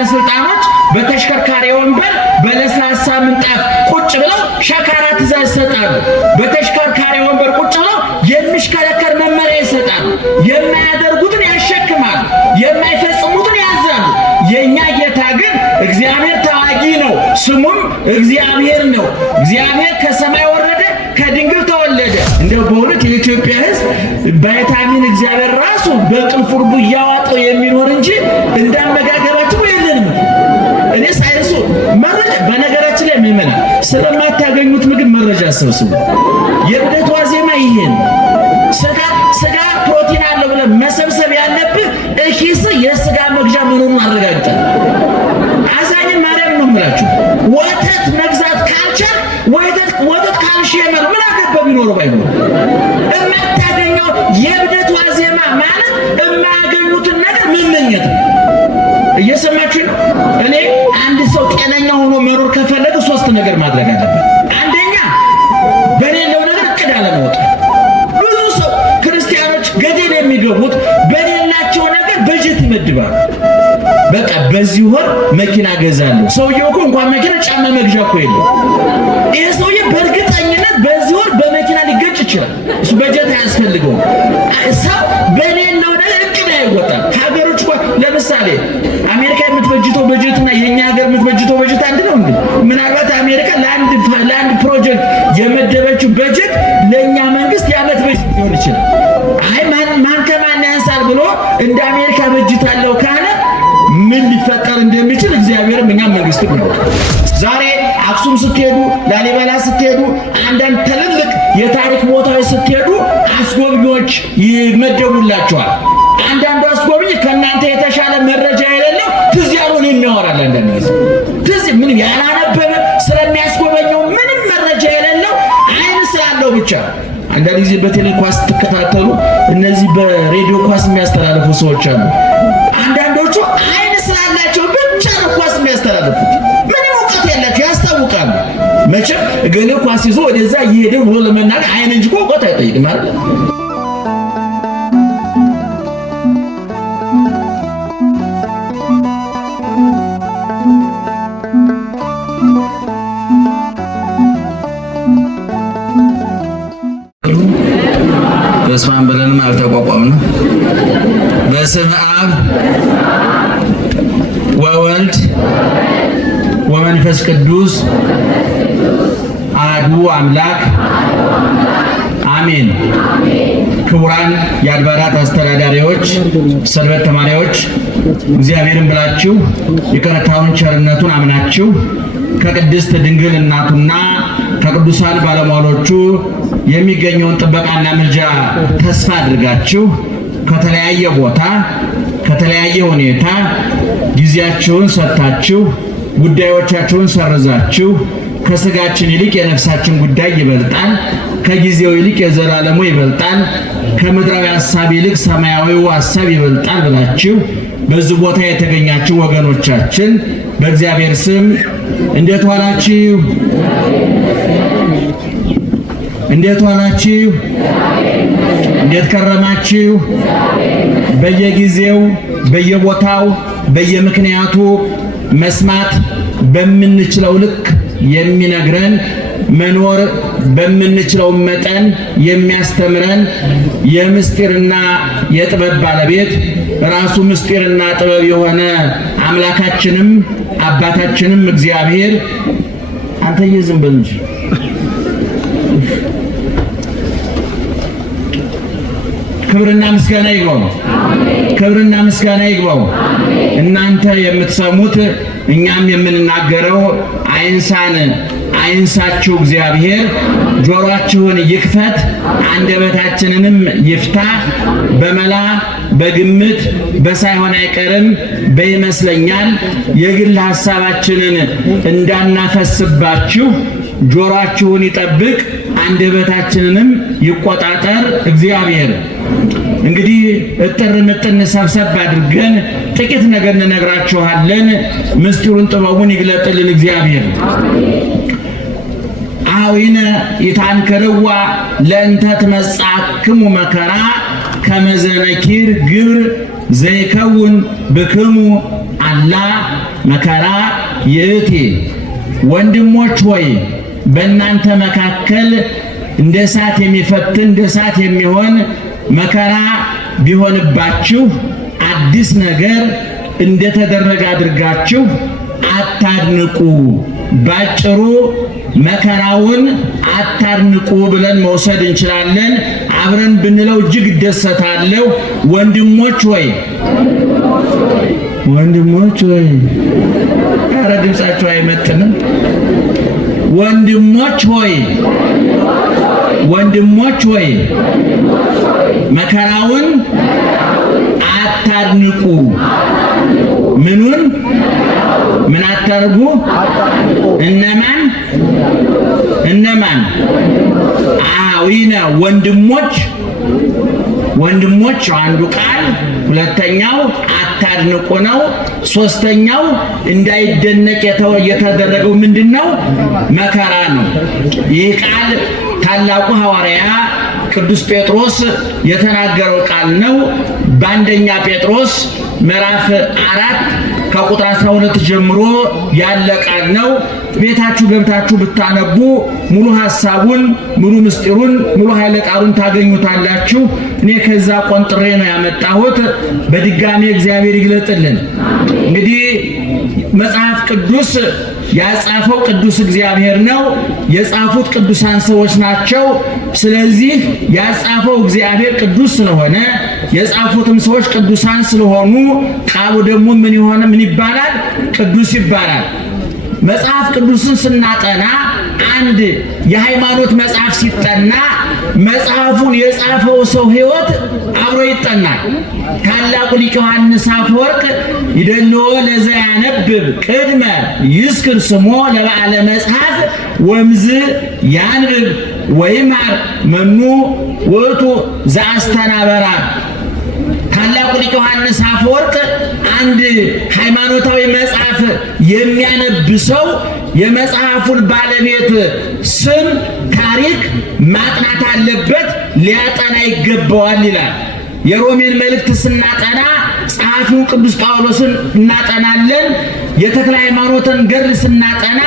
ባለስልጣኖች በተሽከርካሪ ወንበር በለስላሳ ምንጣፍ ቁጭ ብለው ሸካራ ትእዛዝ ይሰጣሉ። በተሽከርካሪ ወንበር ቁጭ ብለው የሚሽከረከር መመሪያ ይሰጣሉ። የማያደርጉትን ያሸክማሉ፣ የማይፈጽሙትን ያዛሉ። የኛ ጌታ ግን እግዚአብሔር ተዋጊ ነው፣ ስሙም እግዚአብሔር ነው። እግዚአብሔር ከሰማይ ወረደ፣ ከድንግል ተወለደ። እንደው በእውነት የኢትዮጵያ ሕዝብ ቫይታሚን እግዚአብሔር ራሱ በቅንፍ ርዱ እያዋጠው የሚኖር እንጂ እንዳመጋገባችሁ የለንም። እኔ ሳይንሱ መረጃ በነገራችን ላይ የሚመና ስለማታገኙት ምግብ መረጃ ሰብስቡ። የዕለቱ ዋዜማ ይሄን ስጋ ፕሮቲን አለው ብለህ መሰብሰብ ያለብህ እኪስ የስጋ መግዣ መሆኑን አረጋግጠህ። አዛኝን ማርያም ነው የምላችሁ። ወተት መግዛት ካልቻል ወተት ካልሽየም ምን አገባ ቢኖረው ባይኖር የማታገኘው የዕለቱ ዋዜማ ማለት የማያገኙትን ነገር መመኘት ነው። እየሰማችሁ ነው? እኔ አንድ ሰው ጤነኛ ሆኖ መኖር ከፈለገ 3 ነገር ማድረግ አለበት። አንደኛ በሌለው ነገር እቅድ አለማውጣት። ብዙ ሰው ክርስቲያኖች ገደል የሚገቡት በሌላቸው ነገር በጀት ይመድባሉ። በቃ በዚህ ወር መኪና ገዛለሁ። ሰውየው እኮ እንኳን መኪና ጫማ መግዣ እኮ የለው። ይሄ ሰውዬ በእርግጠኝነት በዚህ ወር በመኪና ሊገጭ ይችላል። እሱ በጀት አያስፈልገውም። ሰው በሌለው ነገር እቅድ አይወጣም። ሀገሮች እኮ ለምሳሌ አሜሪካ የምትበጅተው በጀትና የኛ ሀገር የምትበጅተው በጀት አንድ ነው እንዴ? ምናልባት አሜሪካ ለአንድ ፕሮጀክት የመደበችው በጀት ለኛ መንግስት የዓመት በጀት ሊሆን ይችላል። አይ ማን ከማን ያንሳል ብሎ እንደ አሜሪካ በጅታለው ካለ ምን ሊፈጠር እንደሚችል እግዚአብሔርም እኛ መንግስትም ነው። ዛሬ አክሱም ስትሄዱ፣ ላሊበላ ስትሄዱ፣ አንዳንድ ትልልቅ የታሪክ ቦታዎች ስትሄዱ አስጎብኚዎች ይመደቡላቸዋል። አንዳንዱ አስጎብኚ ከእናንተ የተሻለ መረጃ የሌለው ትዝ ያሉን የሚያወራል። አንዳንድ ጊዜ ትዝ ምን ያላነበበ ስለሚያስጎበኘው ምንም መረጃ የሌለው አይን ስላለው ብቻ። አንዳንድ ጊዜ በቴሌ ኳስ ስትከታተሉ እነዚህ በሬዲዮ ኳስ የሚያስተላልፉ ሰዎች አሉ። አንዳንዶቹ አይን ስላላቸው ብቻ ነው ኳስ የሚያስተላልፉት። ምንም እውቀት የላቸው ያስታውቃሉ። መቼም እገሌ ኳስ ይዞ ወደዛ እየሄደ ብሎ ለመናገር አይን እንጂ እውቀት አይጠይቅም አይደል? በስመ አብ ብለንም አልተቋቋምንም። በስመ አብ ወወልድ ወመንፈስ ቅዱስ አሐዱ አምላክ አሜን። ክቡራን የአድባራት አስተዳዳሪዎች፣ ሰንበት ተማሪዎች፣ እግዚአብሔርን ብላችሁ የቀረታውን ቸርነቱን አምናችሁ ከቅድስት ድንግል እናቱና ከቅዱሳን ባለሟሎቹ የሚገኘውን ጥበቃና ምልጃ ተስፋ አድርጋችሁ ከተለያየ ቦታ ከተለያየ ሁኔታ ጊዜያችሁን ሰጥታችሁ ጉዳዮቻችሁን ሰርዛችሁ ከስጋችን ይልቅ የነፍሳችን ጉዳይ ይበልጣል፣ ከጊዜው ይልቅ የዘላለሙ ይበልጣል፣ ከምድራዊ ሐሳብ ይልቅ ሰማያዊው ሐሳብ ይበልጣል ብላችሁ በዚህ ቦታ የተገኛችሁ ወገኖቻችን በእግዚአብሔር ስም እንዴት ዋላችሁ? እንዴት ዋላችሁ? እንዴት ከረማችሁ? በየጊዜው በየቦታው በየምክንያቱ መስማት በምንችለው ልክ የሚነግረን መኖር በምንችለው መጠን የሚያስተምረን የምስጢርና የጥበብ ባለቤት ራሱ ምስጢርና ጥበብ የሆነ አምላካችንም አባታችንም እግዚአብሔር አንተዬ ዝም በል እንጂ ክብርና ምስጋና ይግባው። ክብርና ምስጋና ይግባው። እናንተ የምትሰሙት እኛም የምንናገረው አይንሳችሁ እግዚአብሔር ጆሮአችሁን ይክፈት፣ አንደበታችንንም ይፍታ። በመላ በግምት በሳይሆን አይቀርም በይመስለኛል የግል ሐሳባችንን እንዳናፈስባችሁ ጆሮአችሁን ይጠብቅ፣ አንደበታችንንም ይቆጣጠር እግዚአብሔር። እንግዲህ እጥር ምጥን ሰብሰብ አድርገን ጥቂት ነገር እንነግራችኋለን። ምስጢሩን ጥበቡን ይግለጥልን እግዚአብሔር። አዊነ ይታንከርዋ ለእንተ ትመጻክሙ መከራ ከመዘነኪር ግብር ዘይከውን ብክሙ አላ መከራ ይእቲ ወንድሞች ሆይ በእናንተ መካከል እንደ እሳት የሚፈትን እንደ እሳት የሚሆን መከራ ቢሆንባችሁ አዲስ ነገር እንደተደረገ አድርጋችሁ አታድንቁ። ባጭሩ መከራውን አታድንቁ ብለን መውሰድ እንችላለን። አብረን ብንለው እጅግ እደሰታለሁ። ወንድሞች ሆይ ወንድሞች ሆይ፣ ኧረ ድምፃቸው አይመጥንም። ወንድሞች ሆይ ወንድሞች ሆይ መከራውን አታድንቁ። ምኑን ምን አታርጉ? እነማን አዊና ወንድሞች አንዱ ቃል፣ ሁለተኛው አታድንቁ ነው። ሶስተኛው እንዳይደነቅ የተደረገው ምንድነው? መከራ ነው። ይህ ቃል ታላቁ ሐዋርያ ቅዱስ ጴጥሮስ የተናገረው ቃል ነው። በአንደኛ ጴጥሮስ ምዕራፍ 4 ከቁጥር 12 ጀምሮ ያለ ቃል ነው። ቤታችሁ ገብታችሁ ብታነቡ ሙሉ ሐሳቡን፣ ሙሉ ምስጢሩን፣ ሙሉ ኃይለ ቃሉን ታገኙታላችሁ። እኔ ከዛ ቆንጥሬ ነው ያመጣሁት። በድጋሚ እግዚአብሔር ይግለጥልን። እንግዲህ መጽሐፍ ቅዱስ ያጻፈው ቅዱስ እግዚአብሔር ነው። የጻፉት ቅዱሳን ሰዎች ናቸው። ስለዚህ ያጻፈው እግዚአብሔር ቅዱስ ስለሆነ የጻፉትም ሰዎች ቅዱሳን ስለሆኑ ቃሉ ደግሞ ምን ይባላል? ቅዱስ ይባላል። መጽሐፍ ቅዱስን ስናጠና አንድ የሃይማኖት መጽሐፍ ሲጠና መጽሐፉን የጻፈው ሰው ሕይወት አብሮ ይጠናል። ታላቁ ሊቅ ዮሐንስ አፈወርቅ ይደልዎ ለዘ ያነብብ ቅድመ ይስክር ስሞ ለበዓለ መጽሐፍ ወምዝ ያንብብ ወይማር መኑ ውእቱ ዘአስተናበራ። ታላቁ ሊቅ ዮሐንስ አፈወርቅ አንድ ሃይማኖታዊ መጽሐፍ የሚያነብ ሰው የመጽሐፉን ባለቤት ስም፣ ታሪክ ማጥናት አለበት፣ ሊያጠና ይገባዋል ይላል። የሮሜን መልእክት ስናጠና ጸሐፊው ቅዱስ ጳውሎስን እናጠናለን። የተክለ ሃይማኖትን ገድል ስናጠና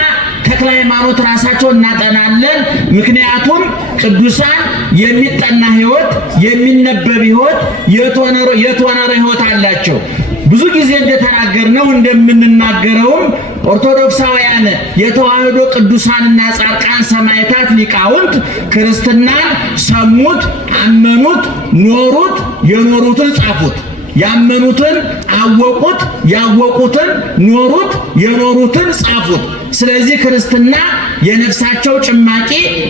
ተክለ ሃይማኖት ራሳቸውን እናጠናለን። ምክንያቱም ቅዱሳን የሚጠና ሕይወት፣ የሚነበብ ሕይወት፣ የተወነረ ሕይወት አላቸው። ብዙ ጊዜ እንደተናገርነው እንደምንናገረውም ኦርቶዶክሳውያን የተዋህዶ ቅዱሳንና ጻድቃን ሰማዕታት ሊቃውንት ክርስትናን ሰሙት፣ አመኑት፣ ኖሩት፣ የኖሩትን ጻፉት። ያመኑትን አወቁት፣ ያወቁትን ኖሩት፣ የኖሩትን ጻፉት። ስለዚህ ክርስትና የነፍሳቸው ጭማቂ፣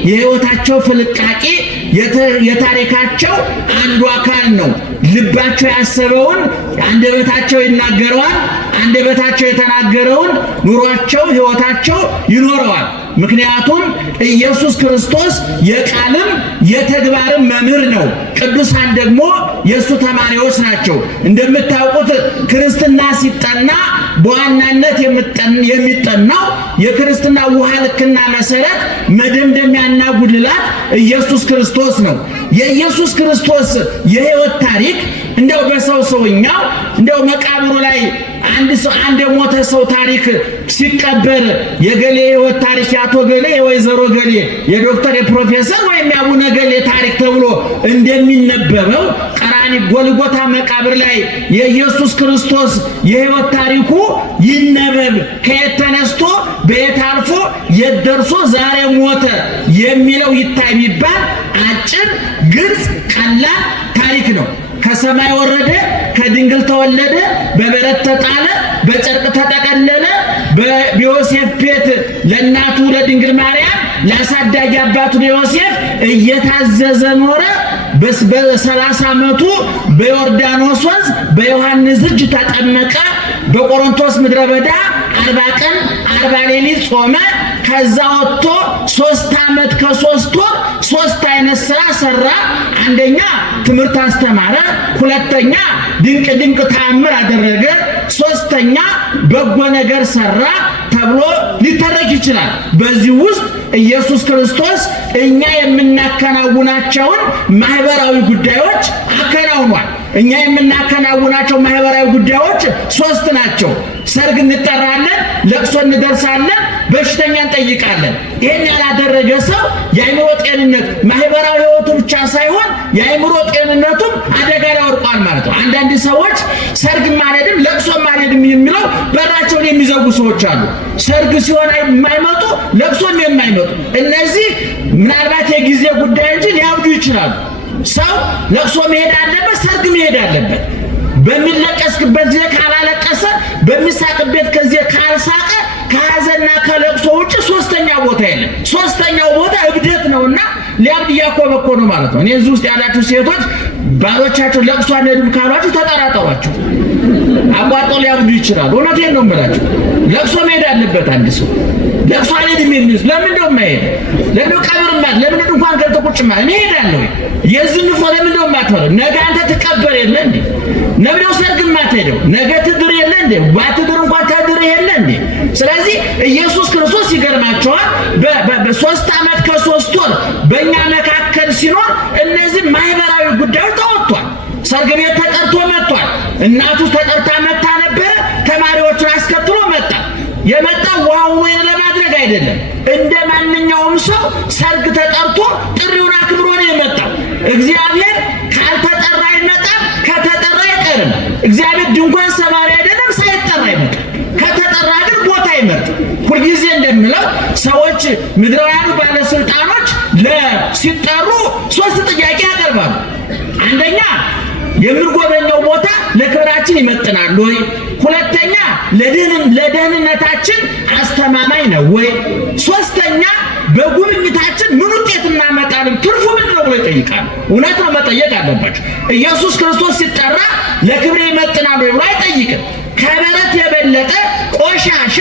የሕይወታቸው ፍልቃቂ፣ የታሪካቸው አንዱ አካል ነው። ልባቸው ያሰበውን አንደበታቸው ይናገረዋል፣ አንደበታቸው የተናገረውን ኑሯቸው፣ ሕይወታቸው ይኖረዋል። ምክንያቱም ኢየሱስ ክርስቶስ የቃልም የተግባርም መምህር ነው። ቅዱሳን ደግሞ የእሱ ተማሪዎች ናቸው። እንደምታውቁት ክርስትና ሲጠና በዋናነት የሚጠናው የክርስትና ውሃ ልክና መሰረት መደምደሚያና ጉልላት ኢየሱስ ክርስቶስ ነው። የኢየሱስ ክርስቶስ የሕይወት ታሪክ እንደው በሰውኛው እንደው መቃብሩ ላይ አንድ የሞተ ሰው ታሪክ ሲቀበር የገሌ ሕይወት ታሪክ ያቶ ገሌ፣ የወይዘሮ ገሌ፣ የዶክተር፣ የፕሮፌሰር ወይም ያቡነ ገሌ ታሪክ ተብሎ እንደሚነበበው ቀራኒ ጎልጎታ መቃብር ላይ የኢየሱስ ክርስቶስ የሕይወት ታሪኩ ይነበብ። ከየት ተነስቶ በየት አልፎ የት ደርሶ ዛሬ ሞተ የሚለው ይታይ ቢባል አጭር፣ ግልጽ፣ ቀላል ታሪክ ነው። ከሰማይ ወረደ፣ ከድንግል ተወለደ፣ በበረት ተጣለ፣ በጨርቅ ተጠቀለለ፣ በዮሴፍ ቤት ለእናቱ ለድንግል ማርያም ለአሳዳጊ አባቱ ለዮሴፍ እየታዘዘ ኖረ። በ30 ዓመቱ በዮርዳኖስ ወንዝ በዮሐንስ እጅ ተጠመቀ። በቆሮንቶስ ምድረ በዳ 40 ቀን 40 ሌሊት ጾመ። ከዛ ወጥቶ 3 ዓመት ከ3 ወር 3 አይነት ሥራ ሰራ። አንደኛ ትምህርት አስተማረ፣ ሁለተኛ ድንቅ ተአምር አደረገ፣ ሶስተኛ በጎ ነገር ሰራ ተብሎ ሊተረክ ይችላል። በዚህ ውስጥ ኢየሱስ ክርስቶስ እኛ የምናከናውናቸውን ማህበራዊ ጉዳዮች አከናውኗል። እኛ የምናከናውናቸው ማህበራዊ ጉዳዮች 3 ናቸው። ሰርግ እንጠራለን፣ ለቅሶ እንደርሳለን፣ በሽተኛ እንጠይቃለን። ይሄን ያላደረገ ሰው የአእምሮ ጤንነት ማህበራዊ ህይወቱ ብቻ ሳይሆን የአእምሮ ጤንነቱም አደጋ ላይ ወድቋል ማለት ነው። አንዳንድ ሰዎች ሰርግ ማለትም ለቅሶ ማለትም የሚለው በራቸውን የሚዘጉ ሰዎች አሉ። ሰርግ ሲሆን የማይመጡ ለቅሶም የማይመጡ እነዚህ ምናልባት የጊዜ ጉዳይ እንጂ ሊያብዱ ይችላሉ። ሰው ለቅሶ መሄድ አለበት፣ ሰርግ መሄድ አለበት። በሚለቀስበት ጊዜ ካላለቀሰ፣ በሚሳቅበት ጊዜ ካልሳቀ ከሐዘንና ከለቅሶ ውጭ ሶስተኛ ቦታ የለም። ሶስተኛው ቦታ እብደት ነውና ሊያብድ እያኮበኮኑ ማለት ነው። እኔ እዚህ ውስጥ ያላችሁ ሴቶች ባሎቻቸው ለቅሶ አንሄድም ካሏችሁ ተጠራጠሯቸው። አቋርጦ ሊያብዱ ይችላሉ። እውነቴን ነው የምላችሁ። ለቅሶ መሄድ አለበት አንድ ሰው። ለቅሶ አንሄድም የሚሉት ለምን ነው የማይሄድ? ለምን ቀብር ማለት ለምን እንኳን ገብቶ ቁጭ ማለት እኔ እሄዳለሁ። የዝንፎ ለምን ነው የማትወር? ነገ አንተ ትቀበር የለ እንዴ? ለምን ነው ሰርግ የማትሄደው? ነገ ትድር የለ እንዴ? ባትድር እንኳን ታድር የለ እንዴ? ስለዚህ ኢየሱስ ክርስቶስ ይገርማቸዋል። በ3 ዓመት ከ3 ወር በእኛ መካከል ሲኖር እነዚህ ማህበራዊ ጉዳዮች ተወጥቷል። ሰርግ ቤት ተጠርቶ መጥቷል። እናቱ ተጠርታ መጣ ነበረ። ተማሪዎቹን አስከትሎ መጣ። የመጣው ውሃውን ወይን ለማድረግ አይደለም። እንደ ማንኛውም ሰው ሰርግ ተጠርቶ ጥሪውን አክብሮ ነው የመጣው። እግዚአብሔር ካልተጠራ አይመጣም፣ ከተጠራ አይቀርም። እግዚአብሔር ድንኳን ሰባሪ አይደለም፣ ሳይጠራ አይመጣም። ከተጠራ ግን ቦታ አይመርጥም። ሁልጊዜ እንደምለው ሰዎች ምድራውያኑ ባለስልጣኖች ሲጠሩ 3 ጥያቄ ያቀርባሉ። አንደኛ የምንጎበኘው ቦታ ለክብራችን ይመጥናል ወይ? ሁለተኛ ለደህንነታችን አስተማማኝ ነው ወይ? ሶስተኛ በጉብኝታችን ምን ውጤት እናመጣለን? ትርፉ ምንድን ነው ብሎ ይጠይቃል። እውነት ነው መጠየቅ አለባቸው። ኢየሱስ ክርስቶስ ሲጠራ ለክብር ይመጥናል ወይ ብሎ አይጠይቅም። ከበረት የበለጠ ቆሻሻ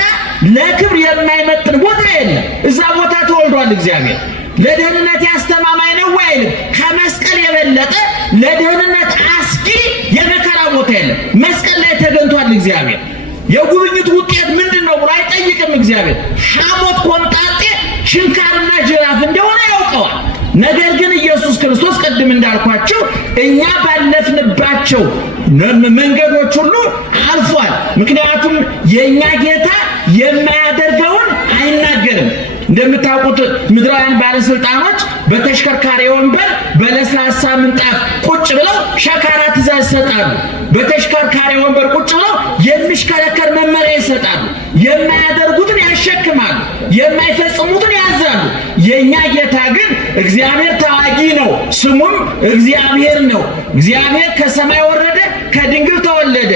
ለክብር የማይመጥን ቦታ የለም። እዛ ቦታ ተወልዷል እግዚአብሔር። ለደህንነት አስተማማኝ ነው ወይ አይልም። ከመስቀል የበለጠ ለደህንነት አስጊ የመከራ ቦታ የለም። መስቀል ላይ ተገኝቷል እግዚአብሔር። የጉብኝቱ ውጤት ምንድን ነው ብሎ አይጠይቅም እግዚአብሔር። ሐሞት፣ ኮምጣጤ፣ ሽንካርና ጅራፍ እንደሆነ ያውቀዋል። ነገር ግን ኢየሱስ ክርስቶስ ቅድም እንዳልኳቸው እኛ ባለፍንባቸው መንገዶች ሁሉ አልፏል። ምክንያቱም የእኛ ጌታ የማያደርገውን አይናገርም። እንደምታውቁት ምድራውያን ባለስልጣኖች በተሽከርካሪ ወንበር በለስላሳ ምንጣፍ ቁጭ ብለው ሸካራ ትእዛዝ ይሰጣሉ። በተሽከርካሪ ወንበር ቁጭ ብለው የሚሽከረከር መመሪያ ይሰጣሉ። የማያደርጉትን ያሸክማሉ፣ የማይፈጽሙትን ያዛሉ። የኛ ጌታ ግን እግዚአብሔር ተዋጊ ነው፣ ስሙም እግዚአብሔር ነው። እግዚአብሔር ከሰማይ ወረደ፣ ከድንግል ተወለደ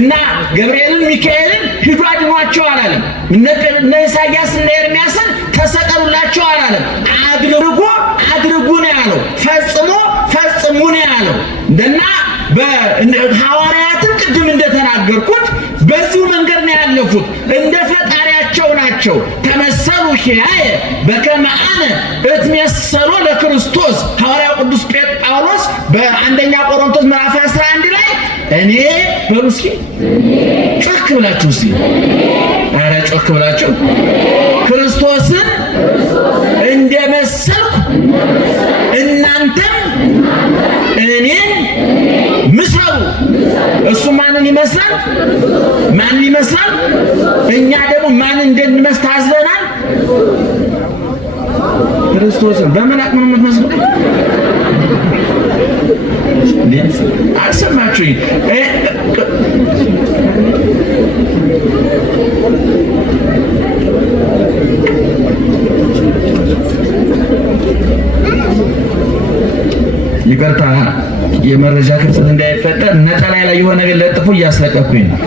እና ገብርኤልን ሚካኤልን ሂዱ አድኗቸው አላለም። እነ ኢሳያስ እና ኤርምያስን ተሰቀሉላቸው አላለም። አድርጉ ነው ያለው። ፈጽሙ ነው ያለው። እና ሐዋርያትን ቅድም እንደተናገርኩት በዚሁ መንገድ ነው ያለፉት። እንደ ፈጣሪያቸው ናቸው። ተመሰሉ ኪያየ በከመ አነ እትሜሰሎ ለክርስቶስ። ሐዋርያው ቅዱስ ጳውሎስ በአንደኛ ቆሮንቶስ ምዕራፍ 11 ላይ እኔ በሉ እስኪ ጮክ ብላችሁ እስኪ ኧረ ጮክ ብላችሁ ክርስቶስን እንደመሰልኩ እናንተም እኔን ምሰሉ። እሱ ማንን ይመስላል? ማንን ይመስላል? እኛ ደግሞ ማንን እንድንመስል ታዝበናል? ክርስቶስን። በምን አቅም ነው የምትመስለው? አልሰማችሁኝ? ይቅርታ የመረጃ ክፍተት እንዳይፈጠር ነጠላ ላይ የሆነ ነገር ለጥፎ እያስለቀኩኝ ነው።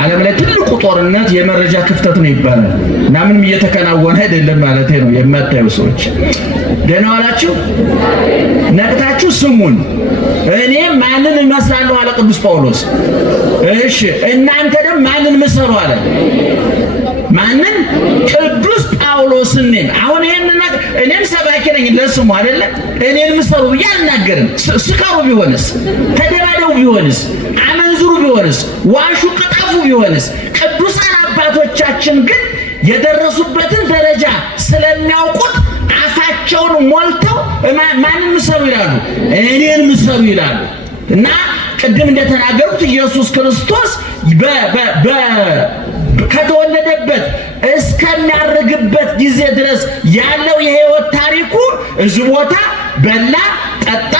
ዓለም ላይ ትልቁ ጦርነት የመረጃ ክፍተት ነው ይባላል እና ምንም እየተከናወነ አይደለም ማለት ነው። የማታዩ ሰዎች ደህና ዋላችሁ? ነቅታችሁ ስሙን። እኔ ማንን እመስላለሁ አለ ቅዱስ ጳውሎስ። እሺ እናንተ ደግሞ ማንን ምሰሉ አለ? ማንን? ቅዱስ ጳውሎስን ነኝ። አሁን ይሄንን ነገር እኔም ሰባኪ ነኝ ለስሙ አይደለ? እኔን ምሰሉ ብዬ አልናገርም። ስካሩ ቢሆንስ፣ ተደባደቡ ቢሆንስ፣ አመንዝሩ ቢሆንስ፣ ዋሹ ቅጠፉ ቢሆንስ፣ ቅዱሳን አባቶቻችን ግን የደረሱበትን ደረጃ ስለሚያውቁት አፋቸውን ሞልተው ማንን ምሰሉ ይላሉ? እኔን ምሰሉ ይላሉ። እና ቅድም እንደተናገሩት ኢየሱስ ክርስቶስ ከተወለደበት እስከሚያርግበት ጊዜ ድረስ ያለው የሕይወት ታሪኩ እዚህ ቦታ በላ፣ ጠጣ፣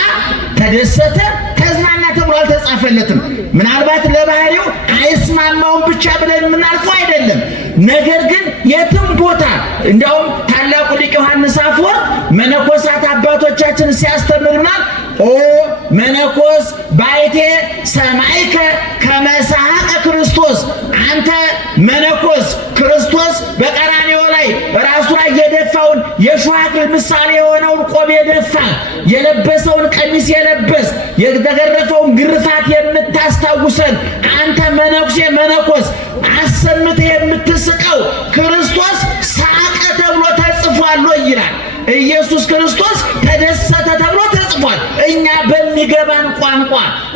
ተደሰተ፣ ተዝናና ተብሎ አልተጻፈለትም። ምናልባት ለባህሪው አይስማማውም ብቻ ብለን የምናልፈው አይደለም። ነገር ግን የትም ቦታ እንዲያውም ታላቁ ሊቅ ዮሐንስ አፈወርቅ መነኮሳት አባቶቻችን ሲያስተምሩናል ኦ መነኮስ ባይቴ ሰማይከ ከመሳሐቀ ክርስቶስ፣ አንተ መነኮስ ክርስቶስ በቀራንዮ ላይ ራሱ ላይ የደፋውን የሾህ አክሊል ምሳሌ የሆነውን ቆብ የደፋ የለበሰውን ቀሚስ የለበስ የተገረፈውን ግርፋት የምታስታውሰን አንተ መነኩሴ መነኮስ አሰምተህ የምትስቀው ክርስቶስ ሳቀ ተብሎ ተጽፏል ይላል። ኢየሱስ ክርስቶስ ተደሰተ ተብሎ ተጽፏል። እኛ በሚገባን ቋንቋ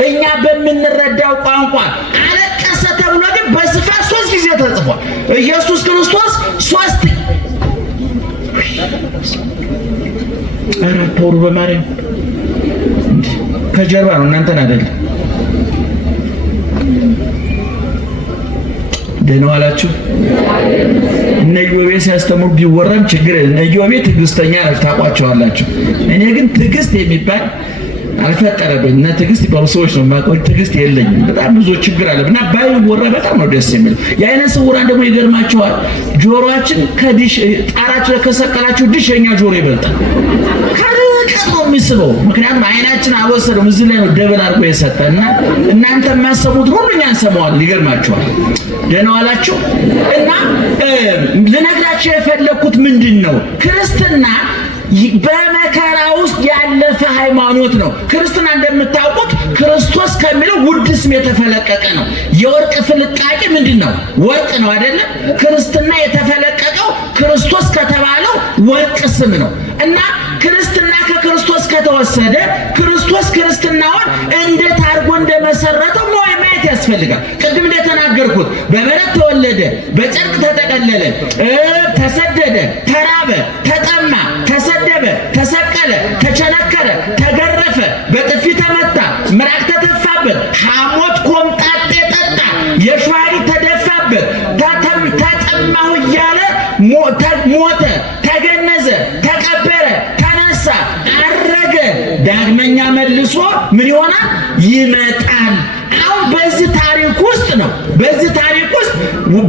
እኛ በምንረዳው ቋንቋ አለቀሰ ተብሎ ግን በስፋት 3 ጊዜ ተጽፏል። ኢየሱስ ክርስቶስ 3 አራቶሩ በማርያም ከጀርባ ነው እናንተን አይደለም። ደህና ዋላችሁ። እነ ኢዮቤ ሲያስተምሩ ቢወራም ችግር የለም። ኢዮቤ ትዕግስተኛ ናቸው፣ ታውቋቸዋላችሁ። እኔ ግን ትዕግስት የሚባል አልፈጠረብኝ እና ትዕግስት ባሉ ሰዎች ነው የማውቀው። ትዕግስት የለኝም። በጣም ብዙ ችግር አለ እና ባይወራ በጣም ነው ደስ የሚለው። የዓይነ ስውራን ደግሞ ይገርማቸዋል። ጆሮአችን ከዲሽ ጣራችሁ ከሰቀላችሁ ዲሽ የኛ ጆሮ ይበልጣል። ከርቀት ነው የሚስበው። ምክንያቱም ዓይናችን አልወሰደም። እዚህ ላይ ነው ደብል አድርጎ የሰጠና እናንተ የማሰሙት ሁሉ እኛ እንሰማዋለን። ይገርማቸዋል። ደህና ዋላችሁ። እና ልነግራችሁ የፈለኩት ምንድን ነው ክርስትና በመከራ ውስጥ ያለፈ ሃይማኖት ነው። ክርስትና እንደምታውቁት ክርስቶስ ከሚለው ውድ ስም የተፈለቀቀ ነው። የወርቅ ፍልቃቄ ምንድን ነው? ወርቅ ነው አይደለም? ክርስትና የተፈለቀቀው ክርስቶስ ከተባለው ወርቅ ስም ነው እና ክርስትና ከክርስቶስ ከተወሰደ ክርስቶስ ክርስትናውን እንዴት አድርጎ እንደመሰረተው ማየት ያስፈልጋል። ቅድም እንደተናገርኩት በበረት ተወለደ፣ በጨርቅ ተጠቀለለ፣ ተሰደደ፣ ተራበ፣ ተጠማ፣ ተሰደበ፣ ተሰቀለ፣ ተቸነከረ፣ ተገረፈ፣ በጥፊ ተመታ፣ ምራቅ ተተፋበት፣ ሐሞት ኮምጣጤ ጠጣ፣ የሾህ አክሊል ተደፋበት፣ ተጠማሁ እያለ ሞተ፣ ተገነዘ፣ ተቀበረ፣ ተነሳ፣ አረገ፣ ዳግመኛ መልሶ ምን ይሆናል? ይመጣል። አሁን በዚህ ታሪክ ውስጥ ነው። በዚህ ታሪክ ውስጥ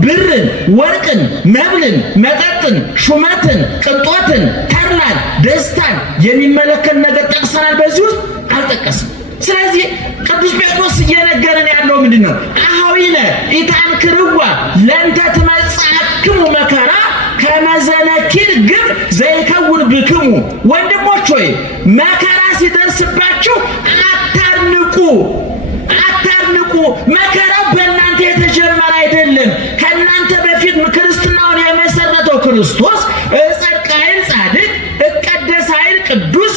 ብርን፣ ወርቅን፣ መብልን፣ መጠጥን፣ ሹመትን፣ ቅንጦትን፣ ተድላን፣ ደስታን የሚመለከት ነገር ጠቅሰናል። በዚህ ውስጥ አልጠቀስም። ስለዚህ ቅዱስ ጴጥሮስ እየነገረን ያለው ምንድን ነው? አኀዊነ ኢታንክርዋ ለእንተ ትመጽአክሙ መከራ ከመ ዘነኪር ግብር ዘይከውን ብክሙ። ወንድሞች ሆይ መከራ ሲደርስባችሁ አታድንቁ፣ አታድንቁ። መከራው በእናንተ የተጀመረ አይደለም። ከእናንተ በፊት ክርስትናውን የመሰረተው ክርስቶስ እጸድቅ አይል ጻድቅ፣ እቀደስ አይል ቅዱስ፣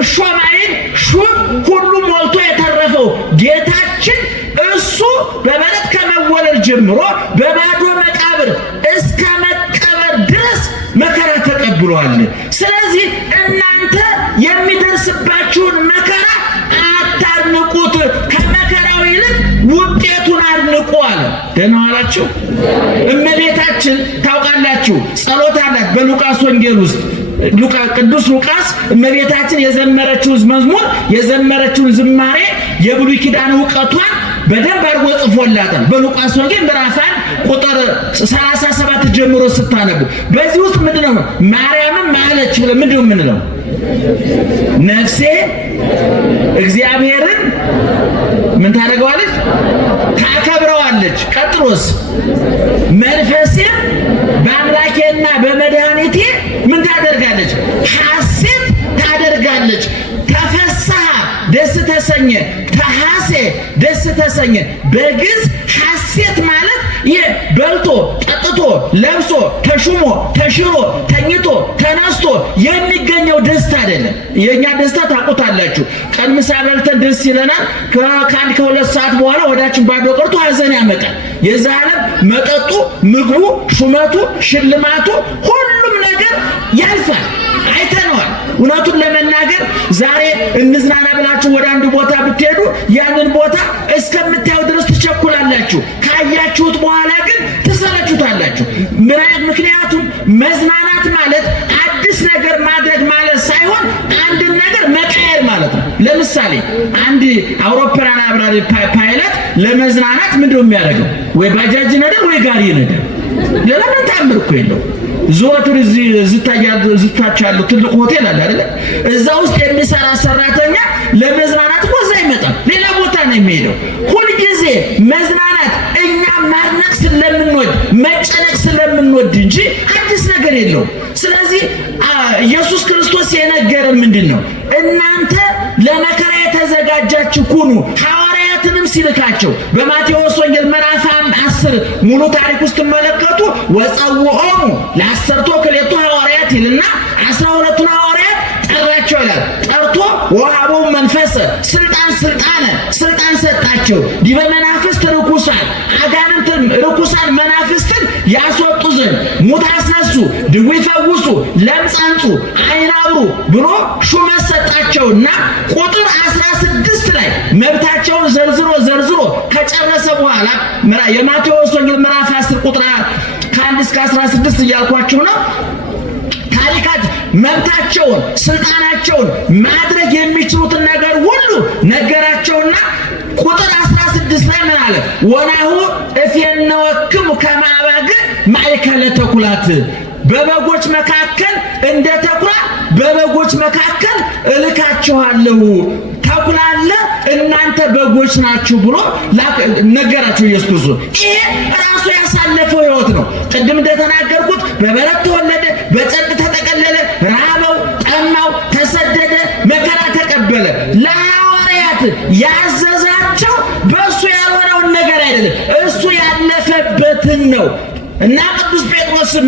እሾም አይል ሹም፣ ሁሉ ሞልቶ የተረፈው ጌታችን እሱ በበረት ከመወለድ ጀምሮ በባዶ መቃብር እስከ መቀበር ድረስ መከራ ተቀብሏል። ስለዚህ እናንተ የሚደርስባችሁን መከራ አታድንቁት፣ ከመከራው ይልቅ ውጤቱን አድንቁ አለ። ደህና ዋላችሁ። እመቤታችን ታውቃላችሁ ጸሎት አላት በሉቃስ ወንጌል ውስጥ ቅዱስ ሉቃስ እመቤታችን የዘመረችውን መዝሙር የዘመረችውን ዝማሬ የብሉይ ኪዳን ዕውቀቷን በደንብ አድርጎ ጽፎላታል። በሉቃስ ወንጌል ምዕራፍ 1 ቁጥር 37 ጀምሮ ስታነቡ በዚህ ውስጥ ምንድነው ማርያምን ማለች ብለ ምንድነው የምንለው? ነፍሴ እግዚአብሔርን ምን ታደርገዋለች? ታከብረዋለች። ቀጥሎስ መንፈሴም በአምላኬና በመድኃኒቴ ምን ታደርጋለች? ሐሴት ታደርጋለች። ተፈስሐ ደስ ተሰኘ፣ ተሐሴ ደስ ተሰኘ። በግዕዝ ሐሴት ማለት ይህ በልቶ ጠጥቶ ለብሶ ተሹሞ ተሽሮ ተኝቶ ተነስቶ የሚገኘው ደስታ አይደለም። የኛ ደስታ ታውቁታላችሁ። ቀን ምሳ በልተን ደስ ይለናል። ከአንድ ከሁለት ሰዓት በኋላ ወዳችን ባዶ ቀርቶ ሐዘን ያመጣል። የዛ ዓለም መጠጡ፣ ምግቡ፣ ሹመቱ፣ ሽልማቱ ሁሉም ነገር ያልፋል። አይተነዋል። እውነቱን ለመናገር ዛሬ እንዝናና ብላችሁ ወደ አንድ ቦታ ብትሄዱ ያንን ቦታ እስከምታዩ ድረስ ትቸኩላላችሁ። ካያችሁት በኋላ ግን ትሰለቹታላችሁ። ምክንያቱም መዝናናት ማለት አዲስ ነገር ማድረግ ማለት ሳይሆን አንድ ነገር መቀየር ማለት ነው። ለምሳሌ አንድ አውሮፕላን አብራሪ ፓይለት ለመዝናናት ምንድነው የሚያደርገው? ወይ ባጃጅ ነዳል ወይ ጋሪ ነዳል። ሌላ ምን ታምር እኮ የለው። ዘወትር ዝታች ያለው ትልቅ ሆቴል አለ አይደል? እዛ ውስጥ የሚሰራ ሰራተኛ ለመዝናናት እኮ እዛ አይመጣም፣ ሌላ ቦታ ነው የሚሄደው። ሁልጊዜ መዝናናት እኛ ማድነቅ ስለምንወድ መጨነቅ ስለምንወድ እንጂ አዲስ ነገር የለውም። ስለዚህ ኢየሱስ ክርስቶስ የነገረን ምንድነው? እናንተ ለመከራ የተዘጋጃችሁ ሁኑ። ሐዋርያትንም ሲልካቸው በማቴዎስ ወንጌል ምዕራፍ 10 ሙሉ ታሪክ ውስጥ ተመለከቱ። ወጸውዖሙ ለአሰርቶ ክልኤቱ ሐዋርያት ይልና 12ቱን ሐዋርያት ጠራቸው ይላል። ጠርቶ ወሀቦሙ መንፈሰ ስልጣን ሰጣቸው ዲበ መናፍስት ርኩሳን አጋንንት ርኩሳን መናፍስትን ያስወጡ ዘንድ ሙት አስነሱ፣ ድውይ ፈውሱ፣ ለምጽ አንጹ፣ ዓይን አብሩ ብሎ ሹመት ሰጣቸውና ቁጥር 16 ላይ መብታቸውን ዘርዝሮ ከጨረሰ በኋላ የማቴዎስ ወንጌል ምዕራፍ 10 ቁጥር ከ1 እስከ 16 እያልኳችሁ ነው። ታሪካት መብታቸውን ስልጣናቸውን ማድረግ የሚችሉትን ነገር ሁሉ ነገራቸውና ቁጥር 16 ላይ ምን አለ? ወናሁ እፌነወክሙ ከመ አባግዕ ማእከለ ተኩላት፣ በበጎች መካከል እንደ ተኩላ በበጎች መካከል እልካችኋለሁ። ተኩላ አለ፣ እናንተ በጎች ናችሁ ብሎ ነገራቸው ኢየሱስ ክርስቶስ። ይሄ ራሱ ያሳለፈው ሕይወት ነው። ቅድም እንደተናገርኩት በበረት ተወለደ፣ በጨርቅ ተጠቀለለ፣ ራበው፣ ጠማው፣ ተሰደደ፣ መከራ ተቀበለ። ለሐዋርያት ያዘዛቸው በእሱ ያልሆነውን ነገር አይደለም፣ እሱ ያለፈበትን ነው። እና ቅዱስ ጴጥሮስም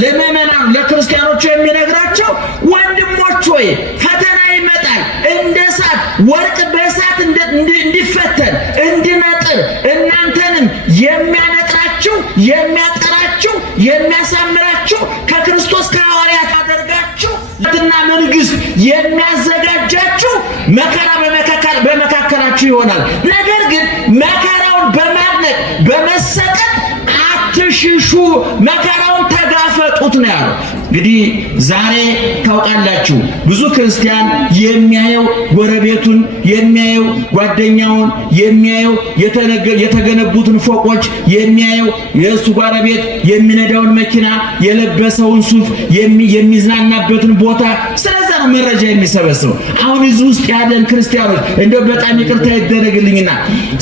ለምእመናን ለክርስቲያኖች የሚነግራቸው ወንድሞች ሆይ ፈተና ይመጣል፣ እንደ እሳት ወርቅ በእሳት እንዲፈተን እንዲነጥር እናንተንም የሚያነጥራችሁ የሚያጠራችሁ የሚያሳምራችሁ ከክርስቶስ ከሐዋርያት አደርጋችሁ እና መንግሥት የሚያዘጋጃችሁ መከራ በመካከላችሁ ይሆናል። ነገር ግን መከራውን በማድነቅ በመሰጠት አትሽሹ፣ መከራውን ተጋፈጡት ነው ያለው። እንግዲህ ዛሬ ታውቃላችሁ ብዙ ክርስቲያን የሚያየው ጎረቤቱን፣ የሚያየው ጓደኛውን፣ የሚያየው የተገነቡትን ፎቆች፣ የሚያየው የእሱ ጎረቤት የሚነዳውን መኪና፣ የለበሰውን ሱፍ፣ የሚዝናናበትን ቦታ፣ ስለዛ ነው መረጃ የሚሰበስበው። አሁን እዚህ ውስጥ ያለን ክርስቲያኖች እንደው በጣም ይቅርታ ይደረግልኝና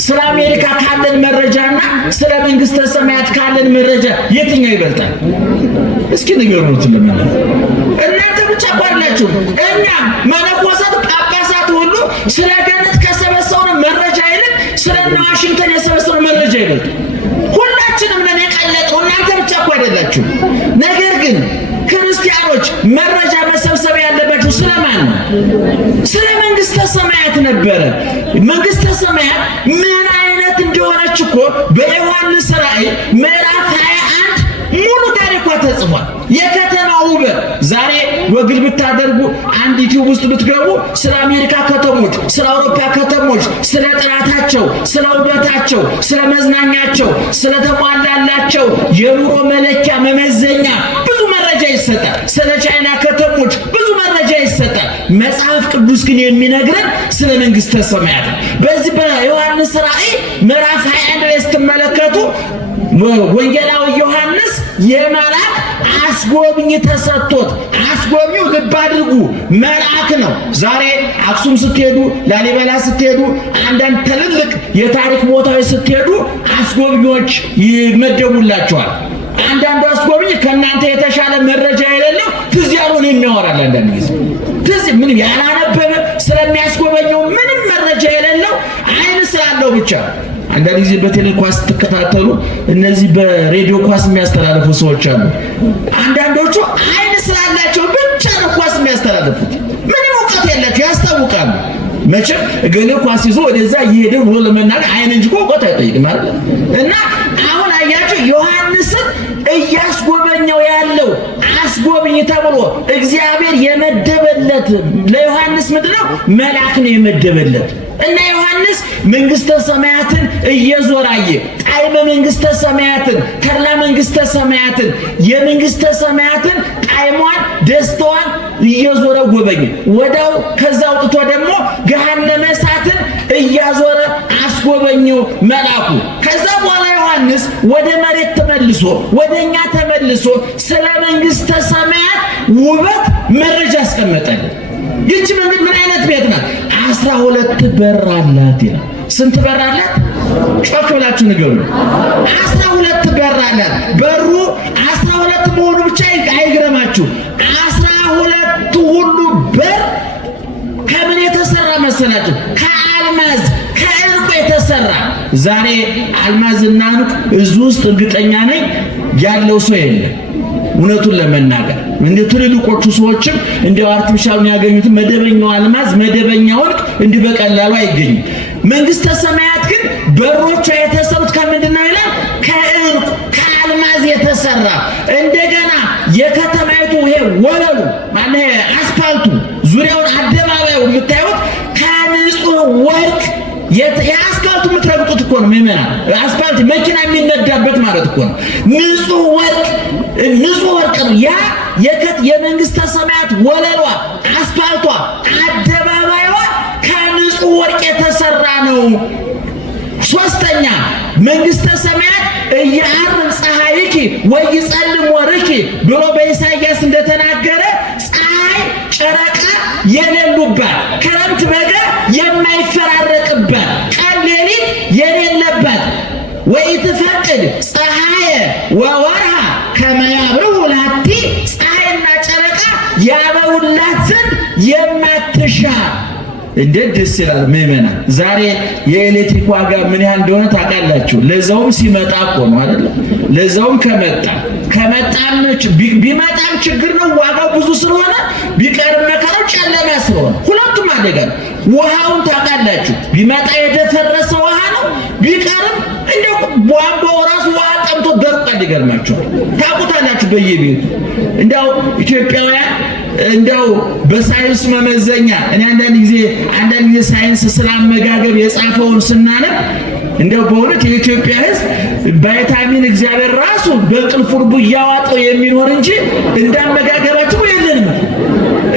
ስለ አሜሪካ ካለን መረጃና ስለ መንግስተ ሰማያት ካለን መረጃ የትኛው ይበልጣል? እስኪ ንገሩት። እናንተ ብቻ ባላችሁ እኛ መነኮሳት ጳጳሳት ሁሉ ስለ ገነት ከሰበሰበው መረጃ ይልቅ ስለ ዋሽንግተን የሰበሰበው መረጃ ይበልጥ። ሁላችንም ለኔ ቀለጠው፣ እናንተ ብቻ እኮ አይደላችሁ። ነገር ግን ክርስቲያኖች መረጃ መሰብሰብ ያለባችሁ ስለማን ነው? ስለ መንግስተ ሰማያት ነበረ። መንግስተ ሰማያት ምን አይነት እንደሆነች እኮ በዮሐንስ ራእይ ምዕራፍ 21 ሙሉ ታሪኳ ተጽፏል። የከተማው ውበት ዛሬ ወግል ብታደርጉ አንድ ዩቲዩብ ውስጥ ብትገቡ ስለ አሜሪካ ከተሞች፣ ስለ አውሮፓ ከተሞች፣ ስለ ጥራታቸው፣ ስለ ውበታቸው፣ ስለ መዝናኛቸው፣ ስለ ተሟላላቸው የኑሮ መለኪያ መመዘኛ ብዙ መረጃ ይሰጣል። ስለ ቻይና ከተሞች ብዙ መረጃ ይሰጣል። መጽሐፍ ቅዱስ ግን የሚነግረን ስለ መንግስተ ሰማያት። በዚህ በዮሐንስ ራእይ ምዕራፍ 21 ላይ ስትመለከቱ ወንጌላዊ ዮሐንስ የመልአክ አስጎብኝ ተሰጥቶት፣ አስጎብኚው ልብ አድርጉ መልአክ ነው። ዛሬ አክሱም ስትሄዱ፣ ላሊበላ ስትሄዱ፣ አንዳንድ ትልልቅ የታሪክ ቦታዎች ስትሄዱ አስጎብኚዎች ይመደቡላቸዋል። አንዳንዱ አስጎብኝ ከእናንተ የተሻለ መረጃ የሌለው ትዝ ያልሆነ የሚያወራል። አንዳንድ ጊዜ ትዝ ምንም ያላነበበ ስለሚያስጎበኘው ምንም መረጃ የሌለው አይን ስላለው ብቻ። አንዳንድ ጊዜ በቴሌ ኳስ ስትከታተሉ እነዚህ በሬዲዮ ኳስ የሚያስተላልፉ ሰዎች አሉ። አንዳንዶቹ አይን ስላላቸው ብቻ ነው ኳስ የሚያስተላልፉት፣ ምንም እውቀት የላቸው ያስታውቃሉ። መቼም እገሌ ኳስ ይዞ ወደዛ እየሄደ ብሎ ለመናገር አይን እንጂ እውቀት አይጠይቅም አይደል? እና አሁን አያችሁ ዮሐንስን እያስጎበኘው ያለው አስጎብኝ ተብሎ እግዚአብሔር ለዮሐንስ ምንድነው መልአክ ነው የመደበለት እና ዮሐንስ መንግስተ ሰማያትን እየዞራየ ጣዕመ መንግስተ ሰማያትን ተድላ መንግስተ ሰማያትን የመንግስተ ሰማያትን ጣዕሟን ደስታዋን እየዞረ ጎበኘ። ወዳው ከዛ አውጥቶ ደግሞ ገሃነመ እሳትን እያዞረ አስጎበኘው መልአኩ። ከዛ በኋላ ዮሐንስ ወደ መሬት ተመልሶ ወደኛ ተመልሶ ስለ መንግስተ ሰማያት ውበት መረጃ አስቀመጠልን። ይህች መንገድ ምን አይነት ቤት ናት? 12 በር አላት ይላል። ስንት በር አላት? ጮክ ብላችሁ ንገሩ። 12 በር አላት። በሩ 12 መሆኑ ብቻ አይግረማችሁ። 12 ሁሉ በር ከምን የተሰራ መሰላችሁ? ከአልማዝ ከዕንቁ የተሰራ። ዛሬ አልማዝና ዕንቁ እዚህ ውስጥ እርግጠኛ ነኝ ያለው ሰው የለም። እውነቱን ለመናገር እንደ ትልልቆቹ ሰዎችም እንዲያው አርቲፊሻል ያገኙት መደበኛው አልማዝ መደበኛው ዕንቁ እንዲህ በቀላሉ አይገኝም። መንግስተ ሰማያት ግን በሮቿ የተሰሩት ከምንድን ነው ይላል? ከዕንቁ ከአልማዝ የተሰራ። እንደገና የከተማይቱ ይሄ ወለሉ ማለት አስፋልቱ ዙሪያውን አደባባዩ የምታዩት ከንጹህ ወርቅ የአስፋልቱ የምትረግጡት እኮ ነው ምዕመናን። አስፋልት መኪና የሚነዳበት ማለት እኮ ነው። ንጹህ ወርቅ ነው ያ የመንግስተ ሰማያት ወለሏ፣ አስፋልቷ፣ አደባባይዋ ከንጹህ ወርቅ የተሰራ ነው። ሶስተኛ መንግስተ ሰማያት እያርም ፀሐይኪ ወይጸልም ወርኪ ብሎ በኢሳይያስ እንደተናገረ ፀሐይ ጨረቃ የሌሉባት ክረምት በጋ የማይፈራረቅባት ቀን ሌሊት የሌለባት ወኢትፈቅድ ፀሐየ ወወርሃ ከመ ያብርሁ ላቲ ፀሐይና ጨረቃ ያበሩላት ዘንድ የማትሻ። እንዴት ደስ ይላል ምዕመናን። ዛሬ የኤሌክትሪክ ዋጋ ምን ያህል እንደሆነ ታውቃላችሁ? ለዛውም ሲመጣ እኮ ነው አይደል? ለዛውም ከመጣም ቢመጣም ችግር ነው። ዋጋው ብዙ ስለሆነ ቢቀርም መከራው ጨለማ ስለሆነ ሁለቱም አደጋ ነው። ውሃውን ታውቃላችሁ? ቢመጣ የደፈረሰ ውሃ ነው፣ ቢቀርም እንደው ቧንቧው ራሱ ውሃ ጠምቶ ደርቋል። ይገርማችኋል። ታውቁታላችሁ በየቤቱ እንደው ኢትዮጵያውያን እንደው በሳይንስ መመዘኛ እኔ አንዳንድ ጊዜ ሳይንስ ስላመጋገብ የጻፈውን ስናነብ እንደው በእውነት የኢትዮጵያ ሕዝብ ቫይታሚን እግዚአብሔር ራሱ በእንቅልፍ ርቡ እያዋጠው የሚኖር እንጂ እንዳመጋገባችሁ የለንም።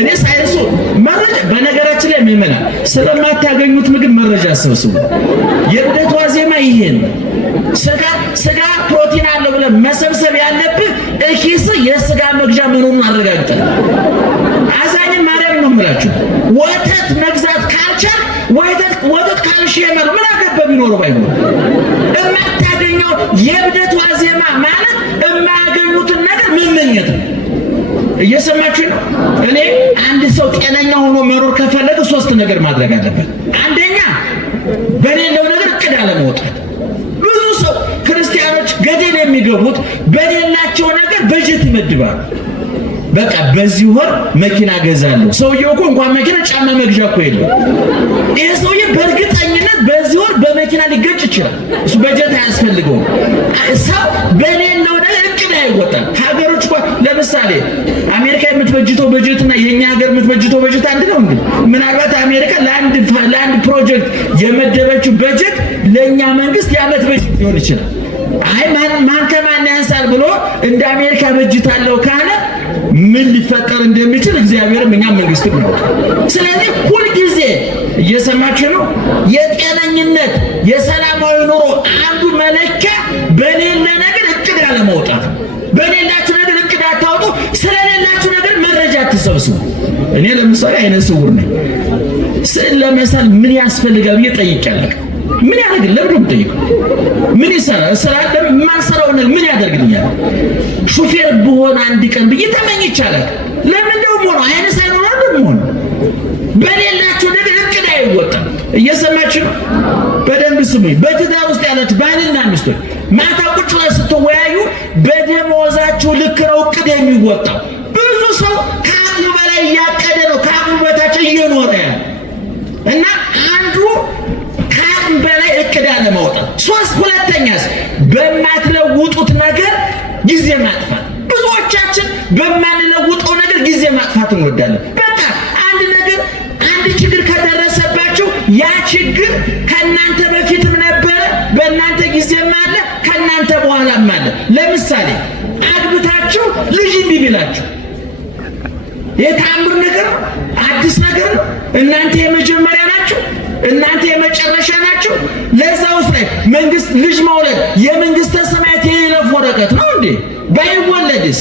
እኔ ሳይንሱ መረጃ በነገራችን ላይ ምዕመናን ስለማታገኙት ምግብ መረጃ ሰብስቡ። የዕለቱ ዋዜማ ይሄ ነው። ስጋ ፕሮቲን አለው ብለህ መሰብሰብ ያለብህ እኪስ የስጋ መግዣ መሆኑን አረጋግጠህ። አዛኝን ማርያም ነው የምላችሁ። ወተት መግዛት ካልቻል ወተት ካልሽየም ነው ምን አገባ ቢኖረው ባይኖር የማታገኘው የዕለቱ ዋዜማ ማለት የማያገኙትን ነገር መመኘት ነው። እየሰማችሁ ነው? እኔ አንድ ሰው ጤነኛ ሆኖ መኖር ከፈለገ 3 ነገር ማድረግ አለበት። አንደኛ በሌለው ነገር እቅድ አለመውጣት። ብዙ ሰው ክርስቲያኖች ገደል የሚገቡት በሌላቸው ነገር በጀት ይመድባሉ። በቃ በዚህ ወር መኪና ገዛለሁ። ሰውየው እኮ እንኳን መኪና ጫማ መግዣ እኮ የለው። ይሄ ሰውዬ በእርግጠኝነት በዚህ ወር በመኪና ሊገጭ ይችላል። እሱ በጀት አያስፈልገውም። ሰው በሌለው ነገር እቅድ አይወጣም። ሀገሮች እኮ ለምሳሌ አሜሪካ የምትበጅተው በጀትና የኛ ሀገር የምትበጅተው በጀት አንድ ነው እንዴ? ምናልባት አሜሪካ ለአንድ ፕሮጀክት የመደበችው በጀት ለኛ መንግስት የዓመት በጀት ሊሆን ይችላል። አይ ማን ከማን ያንሳል ብሎ እንደ አሜሪካ በጅታለው ካለ ምን ሊፈጠር እንደሚችል እግዚአብሔርም እኛ መንግስትም ነው። ስለዚህ ሁልጊዜ እየሰማችሁ ነው። የጤነኝነት የሰላማዊ ኑሮ አንዱ መለኪያ በሌለ ነገር እቅድ አለመውጣት። በሌላችሁ ነገር እቅድ አታውጡ። ስለሌላችሁ ነገር መረጃ አትሰብስቡ። እኔ ለምሳሌ አይነ ስውር ነኝ። ስዕል ለመሳል ምን ያስፈልጋል ብዬ ጠይቄያለሁ። ምን ያደርግልኝ? ለምን ነው ጠይቁ? ምን ይሰራል? ስራለም ማሰራው ነገር ምን ያደርግልኛል? ሹፌር ብሆን አንድ ቀን ብዬ ተመኝቻለሁ። ለምን ደግሞ ነው አይነ ሳይኖር ደግሞ በሌላችሁ ነገር እቅድ አይወጣም። እየሰማችሁ ነው? በደንብ ስሙኝ። በትዳር ውስጥ ያላችሁ ባልና ሚስቶች ማታ ቁጭ ብላችሁ ስትወያዩ በደሞዛችሁ ልክ ነው እቅድ የሚወጣው። ብዙ ሰው ከአቅሙ በላይ እያቀደ ነው፣ ከአቅሙ በታች እየኖረ ያለ እና አንዱ በላይ እቅድ አለማውጣት። ሁለተኛስ በማትለውጡት ነገር ጊዜ ማጥፋት። ብዙዎቻችን በማንለውጠው ነገር ጊዜ ማጥፋት እንወዳለን። በቃ አንድ ችግር ከእናንተ በፊትም ነበረ፣ በእናንተ ጊዜም አለ፣ ከእናንተ በኋላም አለ። ለምሳሌ አግብታችሁ ልጅ እምቢ ቢላችሁ የታምር ነገር ነው፣ አዲስ ነገር ነው። እናንተ የመጀመሪያ ናችሁ፣ እናንተ የመጨረሻ ናችሁ። ለዛውስ ላይ መንግስት ልጅ መውለድ የመንግስተ ሰማያት የይለፍ ወረቀት ነው እንዴ? ባይወለድስ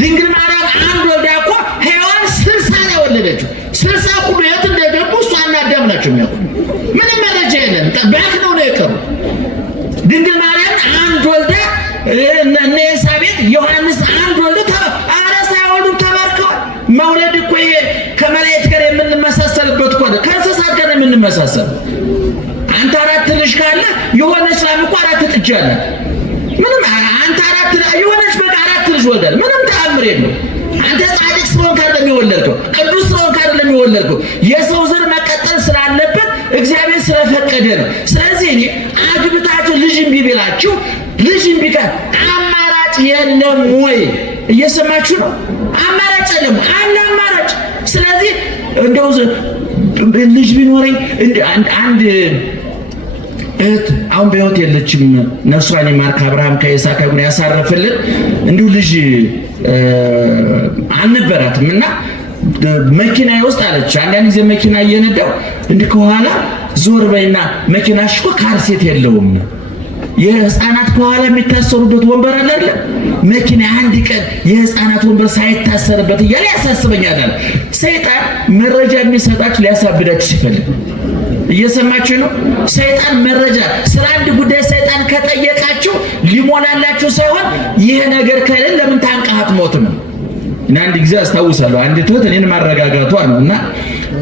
ድንግል ማርያም አንድ ወልዳ እኮ ሔዋን 60 ነው የወለደችው። 60 ሁሉ የት እንደገቡ እሷና አዳም ናቸው የሚያውቁ። ምንም መረጃ የለም። ባክነው ነው የቀሩ። ድንግል ማርያም አንድ ወልዳ እነ ኤልሳቤጥ ዮሐንስ አንድ ወልዳ ሳይወልዱ ተባርከዋል። መውለድ እኮ ይሄ ከመላእክት ጋር የምንመሳሰልበት እኮ ነው። ከእንስሳት ጋር የምንመሳሰል። አንተ 4 ልጅ ካለ የሆነች ላም እኮ 4 ጥጃ አላት። ምንም አንተ 4 የሆነች በቃ 4 ልጅ ወልዳል። ምንም ተአምር የለውም። አንተ ጻድቅ ስለሆንክ አይደለም የወለድከው፣ ቅዱስ ስለሆንክ አይደለም የወለድከው። የሰው ዘር መቀጠል ስላለበት እግዚአብሔር ስለፈቀደ ነው። ስለዚህ እኔ አግብታችሁ ልጅ እምቢ ቢላችሁ ልጅ እምቢ ካል አማራጭ የለም ወይ? እየሰማችሁ ነው? አማራጭ የለም አለ አማራጭ። ስለዚህ እንደው ልጅ ቢኖረኝ አንድ እህት አሁን በሕይወት የለችም፣ ነፍሷን ይማር፣ ከአብርሃም ከይስሐቅ ጋር ያሳረፍልን። እንዲሁ ልጅ አልነበራትም እና መኪና ውስጥ አለች። አንዳንድ ጊዜ መኪና እየነዳው እንዲህ ከኋላ ዞር በይና መኪናሽ እኮ ካርሴት የለውም ነው የህፃናት ከኋላ የሚታሰሩበት ወንበር አለ አይደል? መኪና አንድ ቀን የህፃናት ወንበር ሳይታሰርበት እያለ ያሳስበኛል። ሰይጣን መረጃ የሚሰጣችሁ ሊያሳብዳችሁ ሲፈልግ እየሰማችሁ ነው። ሰይጣን መረጃ ስለ አንድ ጉዳይ ሰይጣን ከጠየቃችሁ ሊሞላላችሁ ሳይሆን ይሄ ነገር ከሌለ ለምን ታንቃት ሞት ነው። እና አንድ ጊዜ አስታውሳለሁ አንድ ትሁት እኔን ማረጋጋቷ ነውና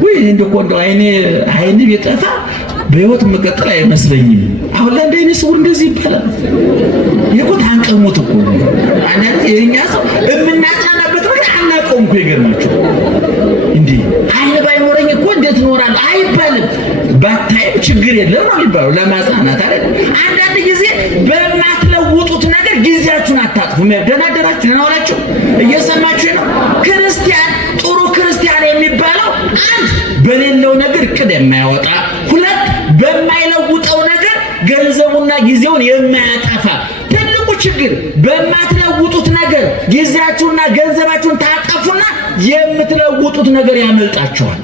ወይ እንደው አይኔ ቢጠፋ በህይወት መቀጠል አይመስለኝም። አሁን ለአንድ አይነ ስውር እንደዚህ ይባላል። ይሄ ታንቀሙት እኮ አንዳንድ የኛ ሰው የምናጽናናበት ወይ አናውቀውም እኮ ይገርማችሁ። እንዴ አይነ ባይኖረኝ እኮ እንዴት እኖራለሁ አይባልም። ባታይም ችግር የለም ነው የሚባለው ለማጽናናት አይደል? አንዳንድ ጊዜ በማትለውጡት ነገር ጊዜያችሁን አታጥፉ። ደህና አደራችሁ፣ ደህና ዋላችሁ። እየሰማችሁ ነው? ክርስቲያን ጥሩ ክርስቲያን የሚባለው አንድ በሌለው ነገር እቅድ የማያወጣ፣ ሁለት በማይለውጠው ነገር ገንዘቡና ጊዜውን የማያጠፋ። ትልቁ ችግር በማትለውጡት ነገር ጊዜያችሁና ገንዘባችሁን ታጠፉና የምትለውጡት ነገር ያመልጣችኋል።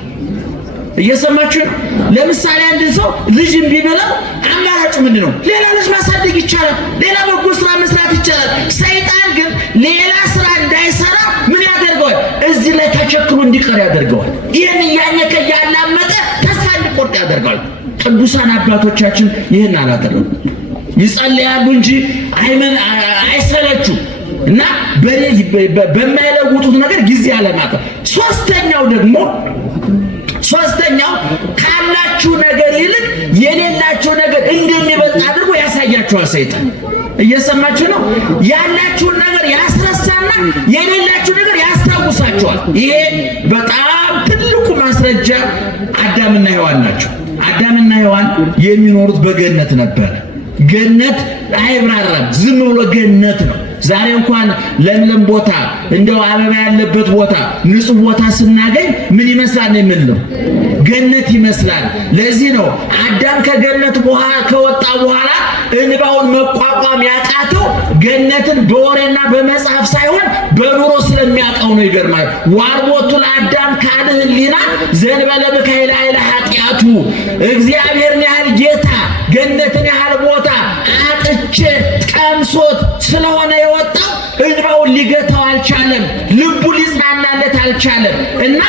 እየሰማችሁ ነው? ለምሳሌ አንድ ሰው ልጅ እምቢ ቢለው አማራጩ ምንድነው? ሌላ ልጅ ማሳደግ ይቻላል፣ ሌላ በጎ ስራ መስራት ይቻላል። ሰይጣን ግን ሌላ ስራ እንዳይሰራ ምን ያደርገዋል? እዚህ ላይ ተቸክሮ እንዲቀር ያደርገዋል። ይህን እያኘከ ያላመጠ ተስፋ እንዲቆርጥ ያደርገዋል። ቅዱሳን አባቶቻችን ይህን አላደረጉም። ይጸልያሉ እንጂ አይሰለቹም እና በማይለውጡት ነገር ጊዜ አለማጠፍ። ሶስተኛው ካላችሁ ነገር ይልቅ የሌላችሁ ነገር እንደሚበልጥ አድርጎ ያሳያችኋል ሰይጣን። እየሰማችሁ ነው? ያላችሁን ነገር ያስረሳና የሌላችሁ ነገር ያስታውሳችኋል። ይሄ በጣም ትልቁ ማስረጃ አዳምና ሔዋን ናቸው። አዳምና ሔዋን የሚኖሩት በገነት ነበረ። ገነት አይብራራም፣ ዝም ብሎ ገነት ነው። ዛሬ እንኳን ለምለም ቦታ እንደው አበባ ያለበት ቦታ ንጹህ ቦታ ስናገኝ ምን ይመስላል ነው የምንለው? ገነት ይመስላል። ለዚህ ነው አዳም ከገነት ከወጣ በኋላ እንባውን መቋቋም ያቃተው ገነትን በወሬና በመጽሐፍ ሳይሆን በኑሮ ስለሚያውቀው ነው። ይገርማል። ዋርቦቱ ለአዳም ካለ ህሊና ዘንበለ በካይላ አይለ ኃጢአቱ እግዚአብሔርን ያህል ጌታ ገነትን ያህል ቦታ አጥቼ ቀምሶት ስለሆነ የወጣው እንባውን ሊገታው አልቻለም። ልቡ ሊጽናናለት አልቻለም። እና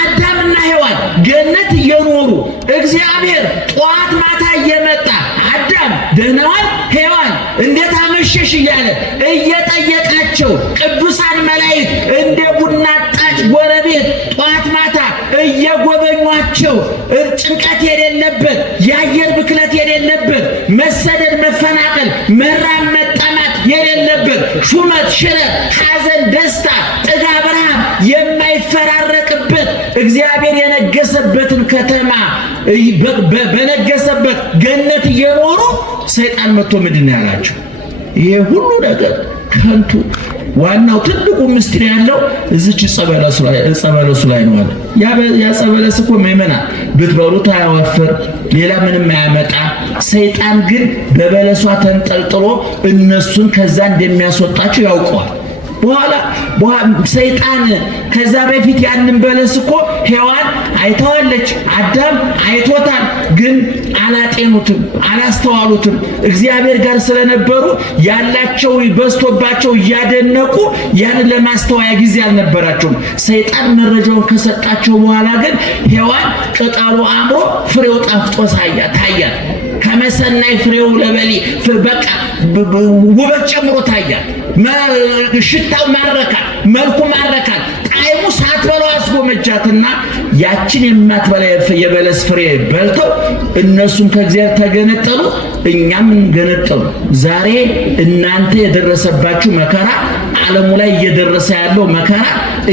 አዳምና ሔዋን ገነት እየኖሩ እግዚአብሔር ጠዋት ማታ እየመጣ አዳም ደህና ዋል፣ ሔዋን እንዴት አመሸሽ እያለ እየጠየቃቸው ቅዱሳን መላእክት እንደ ቡና ጣጭ ጎረቤት ጠዋት ማታ እየጎበኟቸው ጭንቀት የሌለበት የአየር ብክለት የሌለበት መሰደድ፣ መፈናቀል፣ መራብ፣ መጠማት የሌለበት ሹመት፣ ሽረት፣ ሐዘን፣ ደስታ፣ ጥጋብ፣ ረሃብ የማይፈራረቅበት እግዚአብሔር የነገሰበትን ከተማ በነገሰበት ገነት እየኖሩ ሰይጣን መጥቶ ምንድን ነው ያላቸው? ይሄ ሁሉ ነገር ከንቱ ዋናው ትልቁ ምስጢር ያለው እዚች ጸበለሱ ላይ ነው አለ። ያ ጸበለስ እኮ ምእመና ብትበሉት አያወፍር፣ ሌላ ምንም አያመጣ። ሰይጣን ግን በበለሷ ተንጠልጥሎ እነሱን ከዛ እንደሚያስወጣቸው ያውቀዋል። በኋላ ሰይጣን ከዛ በፊት ያንን በለስ እኮ ሔዋን አይተዋለች፣ አዳም አይቶታል። ግን አላጤኑትም፣ አላስተዋሉትም። እግዚአብሔር ጋር ስለነበሩ ያላቸው በዝቶባቸው እያደነቁ ያንን ለማስተዋያ ጊዜ አልነበራቸውም። ሰይጣን መረጃውን ከሰጣቸው በኋላ ግን ሔዋን ቅጠሉ አምሮ ፍሬው ጣፍጦ ታያት። ከመሰናይ ፍሬው ለበሊ በቃ ውበት ጨምሮ ታያት። ሽታው ማረካል፣ መልኩ ማረካል። ጣዕሙ ሳትበላው አስጎመጃትና ያችን የማትበላ የበለስ ፍሬ በልተው እነሱም ከእግዚአብሔር ተገነጠሉ፣ እኛም እንገነጠሉ። ዛሬ እናንተ የደረሰባችሁ መከራ፣ ዓለሙ ላይ እየደረሰ ያለው መከራ፣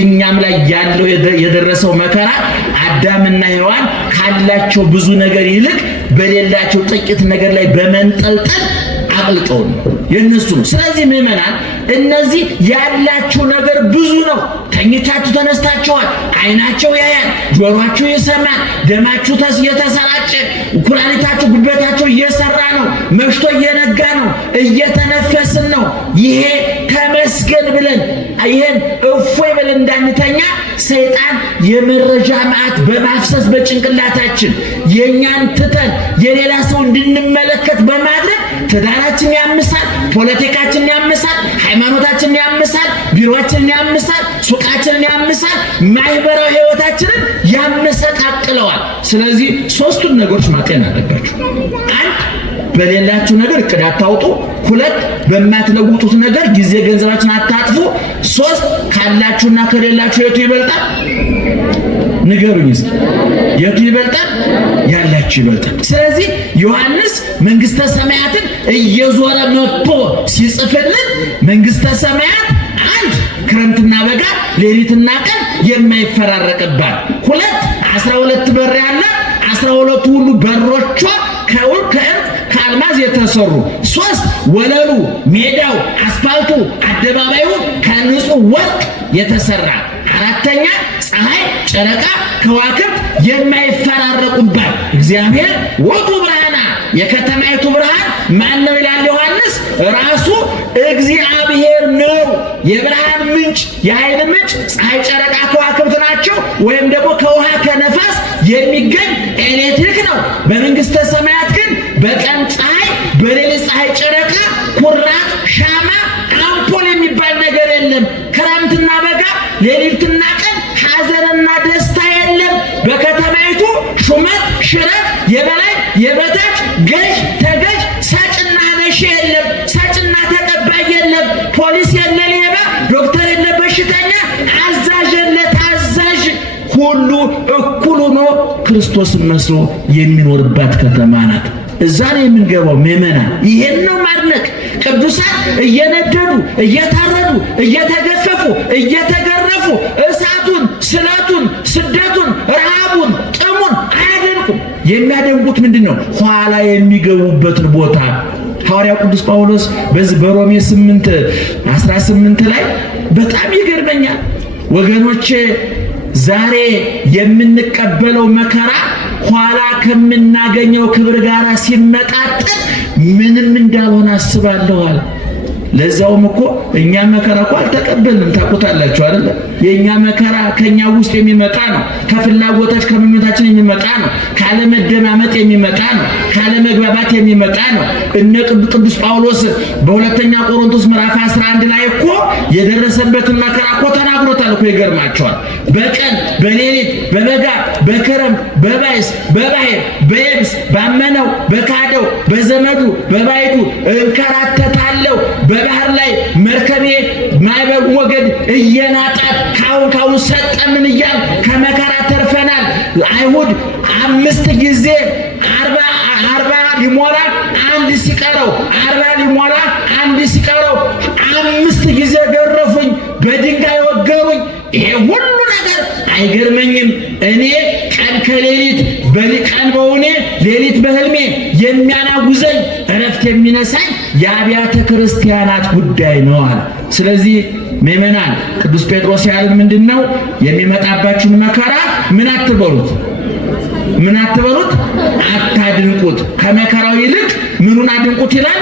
እኛም ላይ ያለው የደረሰው መከራ አዳምና ሔዋን ካላቸው ብዙ ነገር ይልቅ በሌላቸው ጥቂት ነገር ላይ በመንጠልጠል አቅልጠው ነው የነሱ ነው። ስለዚህ ምእመናን እነዚህ ያላችሁ ነገር ብዙ ነው። ተኝታችሁ ተነስታችኋል። አይናቸው ያያል፣ ጆሮአችሁ ይሰማል፣ ደማችሁ እየተሰራጨ፣ ኩላሊታችሁ ጉበታችሁ እየሰራ ነው። መሽቶ እየነጋ ነው፣ እየተነፈስን ነው። ይሄ ተመስገን ብለን ይሄን እፎይ ብለን እንዳንተኛ ሰይጣን የመረጃ መዓት በማፍሰስ በጭንቅላታችን የኛን ትተን የሌላ ሰው እንድንመለከት በማድረግ ትዳራችን ያምሳል፣ ፖለቲካችን ያምሳል፣ ሃይማኖታችን ያምሳል፣ ቢሮአችን ያምሳል፣ ሱቃችን ያምሳል፣ ማህበራዊ ህይወታችንን ያመሰቃቅለዋል። ስለዚህ ሶስቱን ነገሮች ማጤን አለባችሁ። አንድ በሌላችሁ ነገር እቅድ አታውጡ። ሁለት በማትለውጡት ነገር ጊዜ ገንዘባችን አታጥፉ። ሶስት ካላችሁና ከሌላችሁ የቱ ይበልጣል? ንገሩኝ እስኪ። የቱ ይበልጣል? ያላችሁ ይበልጣል። ስለዚህ ዮሐንስ መንግስተ ሰማያትን እየዞረ መጥቶ ሲጽፍልን መንግስተ ሰማያት አንድ ክረምትና በጋ ሌሊትና ቀን የማይፈራረቅባት፣ ሁለት 12 በር ያለ 12 ሁሉ በሮቿ ከአልማዝ የተሰሩ፣ ሶስት ወለሉ፣ ሜዳው፣ አስፋልቱ፣ አደባባዩ ከንጹህ ወርቅ የተሰራ፣ አራተኛ ፀሐይ፣ ጨረቃ፣ ከዋክብት የማይፈራረቁባት እግዚአብሔር ወጡ ብርሃና የከተማይቱ ብርሃን ማን ነው ይላል ዮሐንስ? ራሱ እግዚአብሔር ነው። የብርሃን ምንጭ የኃይል ምንጭ ፀሐይ፣ ጨረቃ፣ ከዋክብት ናቸው። ወይም ደግሞ ከውሃ ከነፋስ የሚገኝ ኤሌክትሪክ ነው። በመንግስተ ሰማያት ግን በቀን ፀሐይ፣ በሌሊት ፀሐይ፣ ጨረቃ፣ ኩራት፣ ሻማ፣ አምፖል የሚባል ነገር የለም። ክረምትና በጋ ሌሊትና ቀን ሐዘንና ደስታ የለም። በከተማይቱ ሹመት፣ ሽረት፣ የበላይ የበታች፣ ገዥ ተገዥ፣ ሰጭና ነሺ የለም። ሰጭና ተቀባይ የለም። ፖሊስ የለ ሌባ፣ ዶክተር የለ በሽተኛ፣ አዛዥ የለ ታዛዥ፣ ሁሉ እኩል ሆኖ ክርስቶስን መስሎ የሚኖርባት ከተማ ናት። እዛ ነው የምንገባው ምእመናን። ይሄን ነው ማድነቅ። ቅዱሳን እየነደዱ እየታረዱ እየተገፈፉ እየተገረፉ እሳቱን፣ ስለቱን፣ ስደቱን፣ ረሃቡን፣ ጥሙን አያደንቁም። የሚያደንቁት ምንድነው? ኋላ የሚገቡበትን ቦታ። ሐዋርያው ቅዱስ ጳውሎስ በዚህ በሮሜ 8:18 ላይ በጣም ይገርመኛል ወገኖቼ፣ ዛሬ የምንቀበለው መከራ ኋላ ከምናገኘው ክብር ጋር ሲመጣጠን ምንም እንዳልሆነ አስባለኋል። ለዛውም እኮ እኛ መከራ እኮ አልተቀበልንም። ታውቁታላችሁ አይደል? የኛ መከራ ከኛ ውስጥ የሚመጣ ነው። ከፍላጎታች ከምኞታችን የሚመጣ ነው። ካለመደማመጥ የሚመጣ ነው። ካለመግባባት የሚመጣ ነው። እነ ቅዱስ ጳውሎስ በሁለተኛ ቆሮንቶስ ምዕራፍ 11 ላይ እኮ የደረሰበትን መከራ እኮ ተናግሮታል እኮ። ይገርማቸዋል። በቀን በሌሊት በበጋ በክረምት በባይስ በባህር በየብስ ባመነው በካደው በዘመዱ በባይዱ እንከራተታለሁ። በባህር ላይ መርከቤ ማዕበል ሞገድ እየናጣት ካሁን ሰጠምን እያል ከመከራ ተርፈናል። አይሁድ 5 ጊዜ 40 ሊሞላ አንድ ሲቀረው 40 ሊሞላ አንድ ሲቀረው 5 ጊዜ ገረፉኝ፣ በድንጋይ ወገሩኝ። ይሄ ሁሉ ነገር አይገርመኝም። እኔ ቀን ከሌሊት ቀን በውኔ ሌሊት በህልሜ የሚያናጉዘኝ እረፍት የሚነሳኝ የአብያተ ክርስቲያናት ጉዳይ ነው አለ። ስለዚህ ምእመናን ቅዱስ ጴጥሮስ ያለን ምንድነው? የሚመጣባችሁን መከራ ምን አትበሉት? ምን አትበሉት? አታድንቁት። ከመከራው ይልቅ ምኑን አድንቁት ይላል?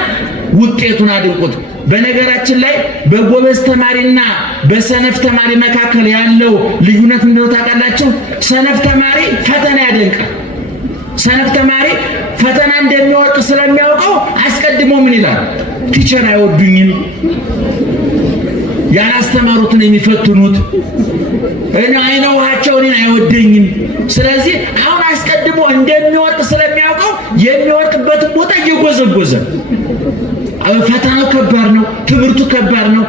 ውጤቱን አድንቁት። በነገራችን ላይ በጎበዝ ተማሪና በሰነፍ ተማሪ መካከል ያለው ልዩነት ምንድነው ታውቃላችሁ? ሰነፍ ተማሪ ፈተና ያደንቃል። ሰነፍ ተማሪ ፈተና እንደሚወድቅ ስለሚያውቀው አስቀድሞ ምን ይላል? ቲቸር አይወዱኝም፣ ያላስተማሩትን የሚፈትኑት አይነውሃቸው እኔን አይወደኝም። ስለዚህ አሁን አስቀድሞ እንደሚወድቅ ስለሚያውቀው የሚወድቅበትን ቦታ እየጎዘጎዘ ፈተናው ከባድ ነው፣ ትምህርቱ ከባድ ነው።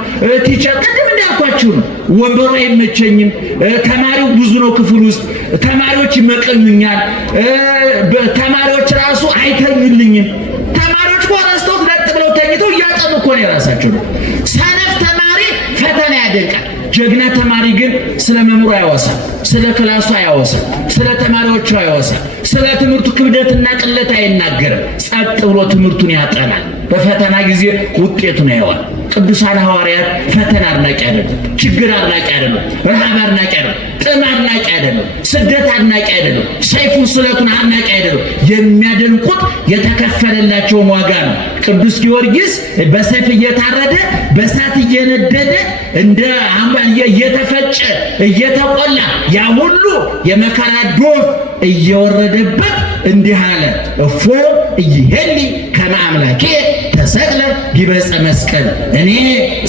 ቲቸር ቅድም እንዳልኳችሁ ነው፣ ወንበሩ አይመቸኝም፣ ተማሪው ብዙ ነው ክፍል ውስጥ፣ ተማሪዎች ይመቀኙኛል፣ ተማሪዎች ራሱ አይተኙልኝም። ተማሪዎች ኮረስተው ለጥ ብለው ተኝተው እያጠኑ እኮ ነው የራሳቸው ነው። ሰነፍ ተማሪ ፈተና ያደንቃል። ጀግና ተማሪ ግን ስለ መምህሩ አያወሳም፣ ስለ ክላሱ አያወሳም፣ ስለ ተማሪዎቹ አያወሳም፣ ስለ ትምህርቱ ክብደትና ቅለት አይናገርም። ጸጥ ብሎ ትምህርቱን ያጠናል። በፈተና ጊዜ ውጤቱን ያየዋል። ቅዱሳን ሐዋርያት ፈተና አድናቂ አይደሉም፣ ችግር አድናቂ አይደሉም፣ ረሃብ አድናቂ አይደሉም፣ ጥም አድናቂ አይደሉም፣ ስደት አድናቂ አይደሉም፣ ሰይፉን ስለቱን አድናቂ አይደሉም። የሚያደንቁት የተከፈለላቸውን ዋጋ ነው። ቅዱስ ጊዮርጊስ በሰይፍ እየታረደ በእሳት እየነደደ እንደ አምባ እየተፈጨ እየተቆላ ያ ሁሉ የመከራ ዶፍ እየወረደበት እንዲህ አለ፣ እፎ እይሄሊ ከመ አምላኬ ተሰቅለ ዲበፀ መስቀል። እኔ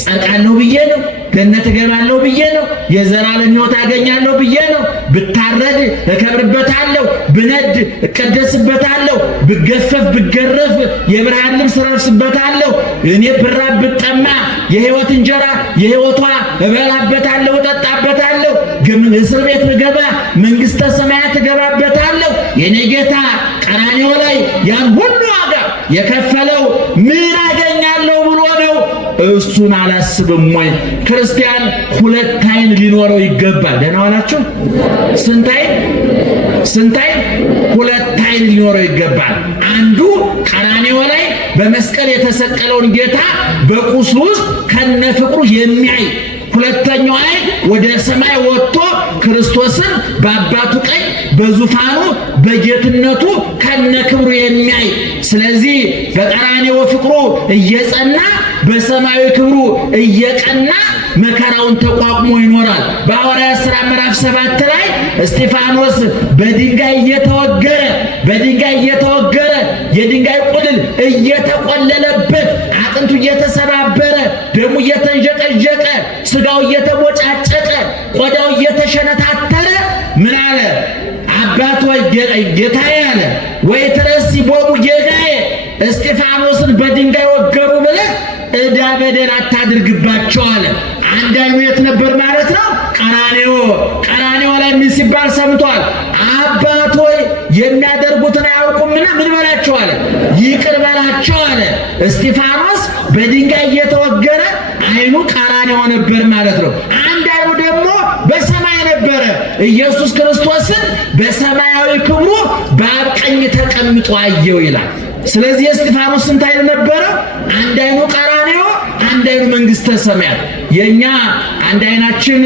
ጸድቃለሁ ብዬ ነው፣ ገነት እገባለሁ ብዬ ነው፣ የዘላለም ሕይወት አገኛለሁ ብዬ ነው። ብታረድ እከብርበታለሁ፣ ብነድ እቀደስበታለሁ፣ ብገፈፍ ብገረፍ የብርሃን ልብስ እለብስበታለሁ። እኔ ብራብ ብጠማ የሕይወት እንጀራ የሕይወቷ እበላበታለሁ፣ እጠጣበታለሁ። እስር ቤት ብገባ መንግሥተ ሰማያት እገባበታለሁ። የኔ ጌታ ቀራንዮ ላይ ያን ሁሉ ዋጋ የከፈለው ምን አገኛለሁ ብሎ ነው? እሱን አላስብም ወይ? ክርስቲያን ሁለት ዓይን ሊኖረው ይገባል። ደህና ዋላችሁ? ስንት ዓይን? ስንት ዓይን? ሁለት ዓይን ሊኖረው ይገባል። አንዱ ቀራንዮ ላይ በመስቀል የተሰቀለውን ጌታ በቁስሉ ውስጥ ከነፍቅሩ የሚያይ፣ ሁለተኛው ዓይን ወደ ሰማይ ወጥቶ ክርስቶስን በአባቱ ቀኝ በዙፋኑ በጌትነቱ ከነክብሩ የሚያይ። ስለዚህ በቀራንዮ ፍቅሩ እየጸና በሰማያዊ ክብሩ እየቀና መከራውን ተቋቁሞ ይኖራል። በሐዋርያት ሥራ ምዕራፍ 7 ላይ እስጢፋኖስ በድንጋይ እየተወገረ የድንጋይ ቁልል እየተቆለለበት አጥንቱ እየተሰባበረ ደሙ እየተንዠቀዠቀ ስጋው እየተቦጫጨቀ ቆዳው እየተሸነታተረ ምን አለ? አባት ወይ ጌታዬ አለ፣ ወይ ትረሲ ቦሙ ጌጋዬ እስጢፋኖስን በድንጋይ ወገሩ ብለህ ዕዳ በደል አታድርግባቸው አለ። አንድ ዓይኑ የት ነበር ማለት ነው? ቀራንዮ። ቀራንዮ ላይ ምን ሲባል ሰምቷል? አባት ሆይ የሚያደርጉትን አያውቁምና ምን በላቸው አለ? ይቅር በላቸው አለ። እስጢፋኖስ በድንጋይ እየተወገረ ዓይኑ ቀራንዮ ነበር ማለት ነው። አንድ ዓይኑ ደግሞ በሰማይ ነበረ። ኢየሱስ ክርስቶስን በሰማያዊ ክብሩ በአብ ቀኝ ተቀምጦ አየው ይላል። ስለዚህ እስጢፋኖስ ስንት ዓይን ነበረ? አንድ ዓይኑ ቀራንዮ፣ አንድ ዓይኑ መንግሥተ ሰማያት። የኛ አንድ ዓይናችን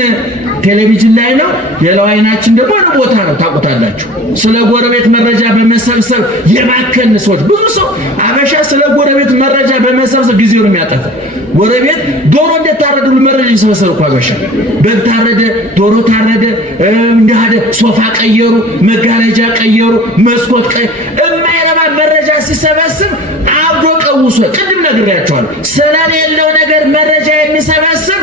ቴሌቪዥን ላይ ነው፣ ሌላው ዓይናችን ደግሞ ቦታ ነው። ታውቁታላችሁ። ስለ ጎረቤት መረጃ በመሰብሰብ የማከን ሰዎች ብዙ ሰው አበሻ ስለ ጎረቤት መረጃ በመሰብሰብ ጊዜው ነው የሚያጠፋው። ጎረቤት ዶሮ እንደታረደ መረጃ ይሰበሰብ እኮ አበሻ። በግ ታረደ፣ ዶሮ ታረደ፣ እንዳደ ሶፋ ቀየሩ፣ መጋረጃ ቀየሩ፣ መስኮት የማይረባ መረጃ ሲሰበስብ አብዶ ቀውሶ ቅድም ነግሬያቸዋለሁ። ስለሌለው ነገር መረጃ የሚሰበስብ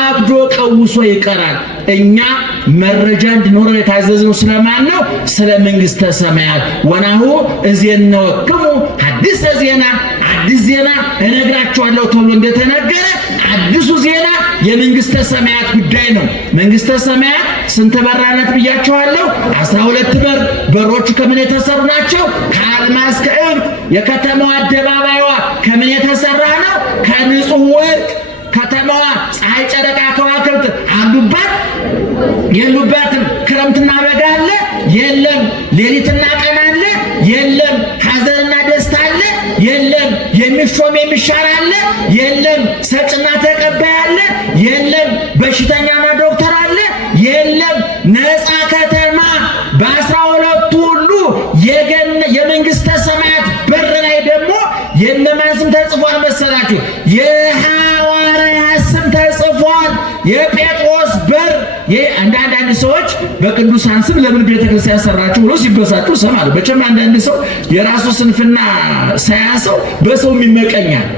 አብዶ ቀውሶ ይቀራል። እኛ መረጃ እንዲኖረው የታዘዝነው ስለማን ነው? ስለ መንግሥተ ሰማያት። ወናሁ እዜነወክሙ ሐዲሰ ዜና፣ አዲስ ዜና እነግራችኋለሁ ተብሎ እንደተነገረ አዲሱ ዜና የመንግሥተ ሰማያት ጉዳይ ነው። መንግሥተ ሰማያት ስንት በር አላት ብያችኋለሁ? 12 በር። በሮቹ ከምን የተሰሩ ናቸው? ከአልማዝ ከዕንቁ። የከተማዋ አደባባይዋ ከምን የተሰራ ነው? ከንጹሕ ወርቅ። ከተማዋ ፀሐይ፣ ጨረቃ፣ ከዋክብት አሉባት የሉባትም? ክረምትና በጋ አለ የለም? ሌሊትና ቀን አለ የለም? ሐዘንና ደስታ አለ የለም? በጾም የሚሻር አለ የለም? ሰጭና ተቀባይ አለ የለም? በሽተኛና ዶክተር አለ የለም? ነፃ ከተማ በ12 ሁሉ የመንግስተ ሰማያት በር ላይ ደግሞ የነማን ስም ተጽፏል መሰላችሁ? የሐዋርያት ስም ተጽፏል። የጴጥሮስ በር። አንዳንድ ሰዎች በቅዱሳን ስም ለምን ቤተክርስቲያን ሰራችሁ ብሎ ሲበሳጩ ሰማለሁ። መቼም አንዳንድ ሰው የራሱ ስንፍና ሳያንሰው በሰው ይመቀኛል።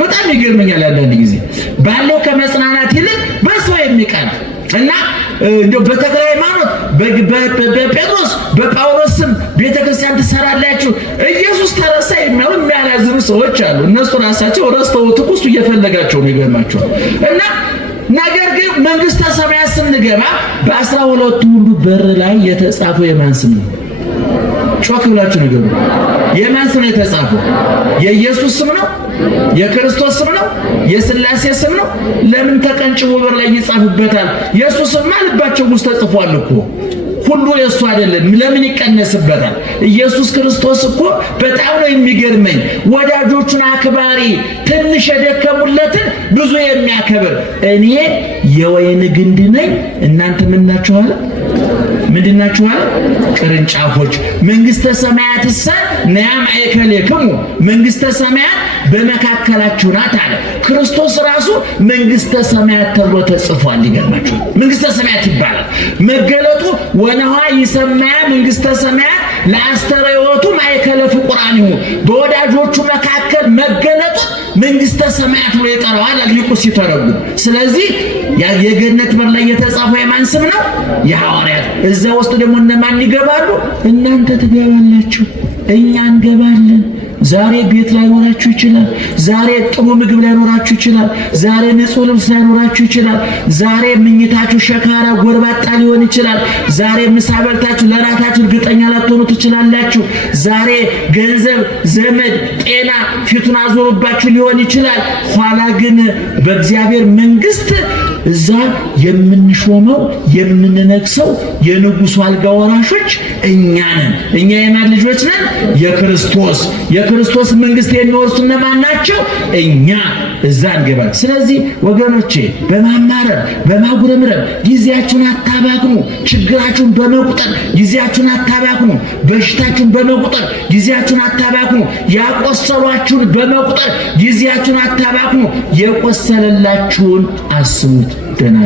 በጣም ይገርመኛል። አንዳንድ ጊዜ ባለው ከመጽናናት ይልቅ በሰው የሚቀና እና እንደው በተክለ ሃይማኖት በጴጥሮስ በጳውሎስ ስም ቤተክርስቲያን ትሰራላችሁ ኢየሱስ ተረሳ የሚያላዝኑ ሰዎች አሉ። እነሱ ራሳቸው ረስተውት እኮ እሱ እየፈለጋቸው ነው። ይገርማቸዋል። እና ነገር ግን መንግስተ ሰማያት ስንገባ በ12 ሁሉ በር ላይ የተጻፈው የማን ስም ነው? ጮክ ብላችሁ ንገሩ። የማን ስም ነው የተጻፈው? የኢየሱስ ስም ነው? የክርስቶስ ስም ነው? የሥላሴ ስም ነው? ለምን ተቀንጭቦ በር ላይ ይጻፍበታል? ኢየሱስ ስም ልባቸው ውስጥ ተጽፏል እኮ። ሁሉ የሱ አይደለም፣ ለምን ይቀነስበታል? ኢየሱስ ክርስቶስ እኮ በጣም ነው የሚገርመኝ። ወዳጆቹን አክባሪ፣ ትንሽ የደከሙለትን ብዙ የሚያከብር። እኔ የወይን ግንድ ነኝ፣ እናንተ ምን ናችሁ አለ? ምንድን ናችሁ አለ? ቅርንጫፎች። መንግስተ ሰማያት ነያ ማእከሌክሙ፣ መንግስተ ሰማያት በመካከላችሁ ናት አለ። ክርስቶስ ራሱ መንግስተ ሰማያት ተብሎ ተጽፏል። ይገርማችሁ፣ መንግስተ ሰማያት ይባላል መገለጡ። ወነሃ ይሰማያ መንግስተ ሰማያት ለአስተርእዮቱ ማእከለ ፍቁራኒሁ፣ በወዳጆቹ መካከል መገለጡ መንግስተ ሰማያት ብሎ ይጠራዋል ሊቁ ሲተረጉም። ስለዚህ የገነት በር ላይ የተጻፈው የማን ስም ነው? የሐዋርያት። እዛ ውስጥ ደግሞ እነማን ይገባሉ? እናንተ ትገባላችሁ፣ እኛ እንገባለን። ዛሬ ቤት ላይኖራችሁ ይችላል። ዛሬ ጥሩ ምግብ ላይኖራችሁ ይችላል። ዛሬ ንጹህ ልብስ ላይኖራችሁ ይችላል። ዛሬ ምኝታችሁ ሸካራ ጎርባጣ ሊሆን ይችላል። ዛሬ ምሳ በልታችሁ ለራታችሁ እርግጠኛ ላትሆኑ ትችላላችሁ። ዛሬ ገንዘብ፣ ዘመድ፣ ጤና ፊቱን አዞሩባችሁ ሊሆን ይችላል። ኋላ ግን በእግዚአብሔር መንግስት እዛ የምንሾመው የምንነግሰው የንጉሱ አልጋ ወራሾች እኛ ነን። እኛ የማን ልጆች ነን? የክርስቶስ መንግስት የሚወርሱ እነማን ናቸው? እኛ እዛ እንገባለን። ስለዚህ ወገኖቼ በማማረር በማጉረምረም ጊዜያችሁን አታባክኑ። ችግራችሁን በመቁጠር ጊዜያችሁን አታባክኑ። በሽታችሁን በመቁጠር ጊዜያችሁን አታባክኑ። ያቆሰሏችሁን በመቁጠር ጊዜያችሁን አታባክኑ። የቆሰለላችሁን አስቡት። ደህና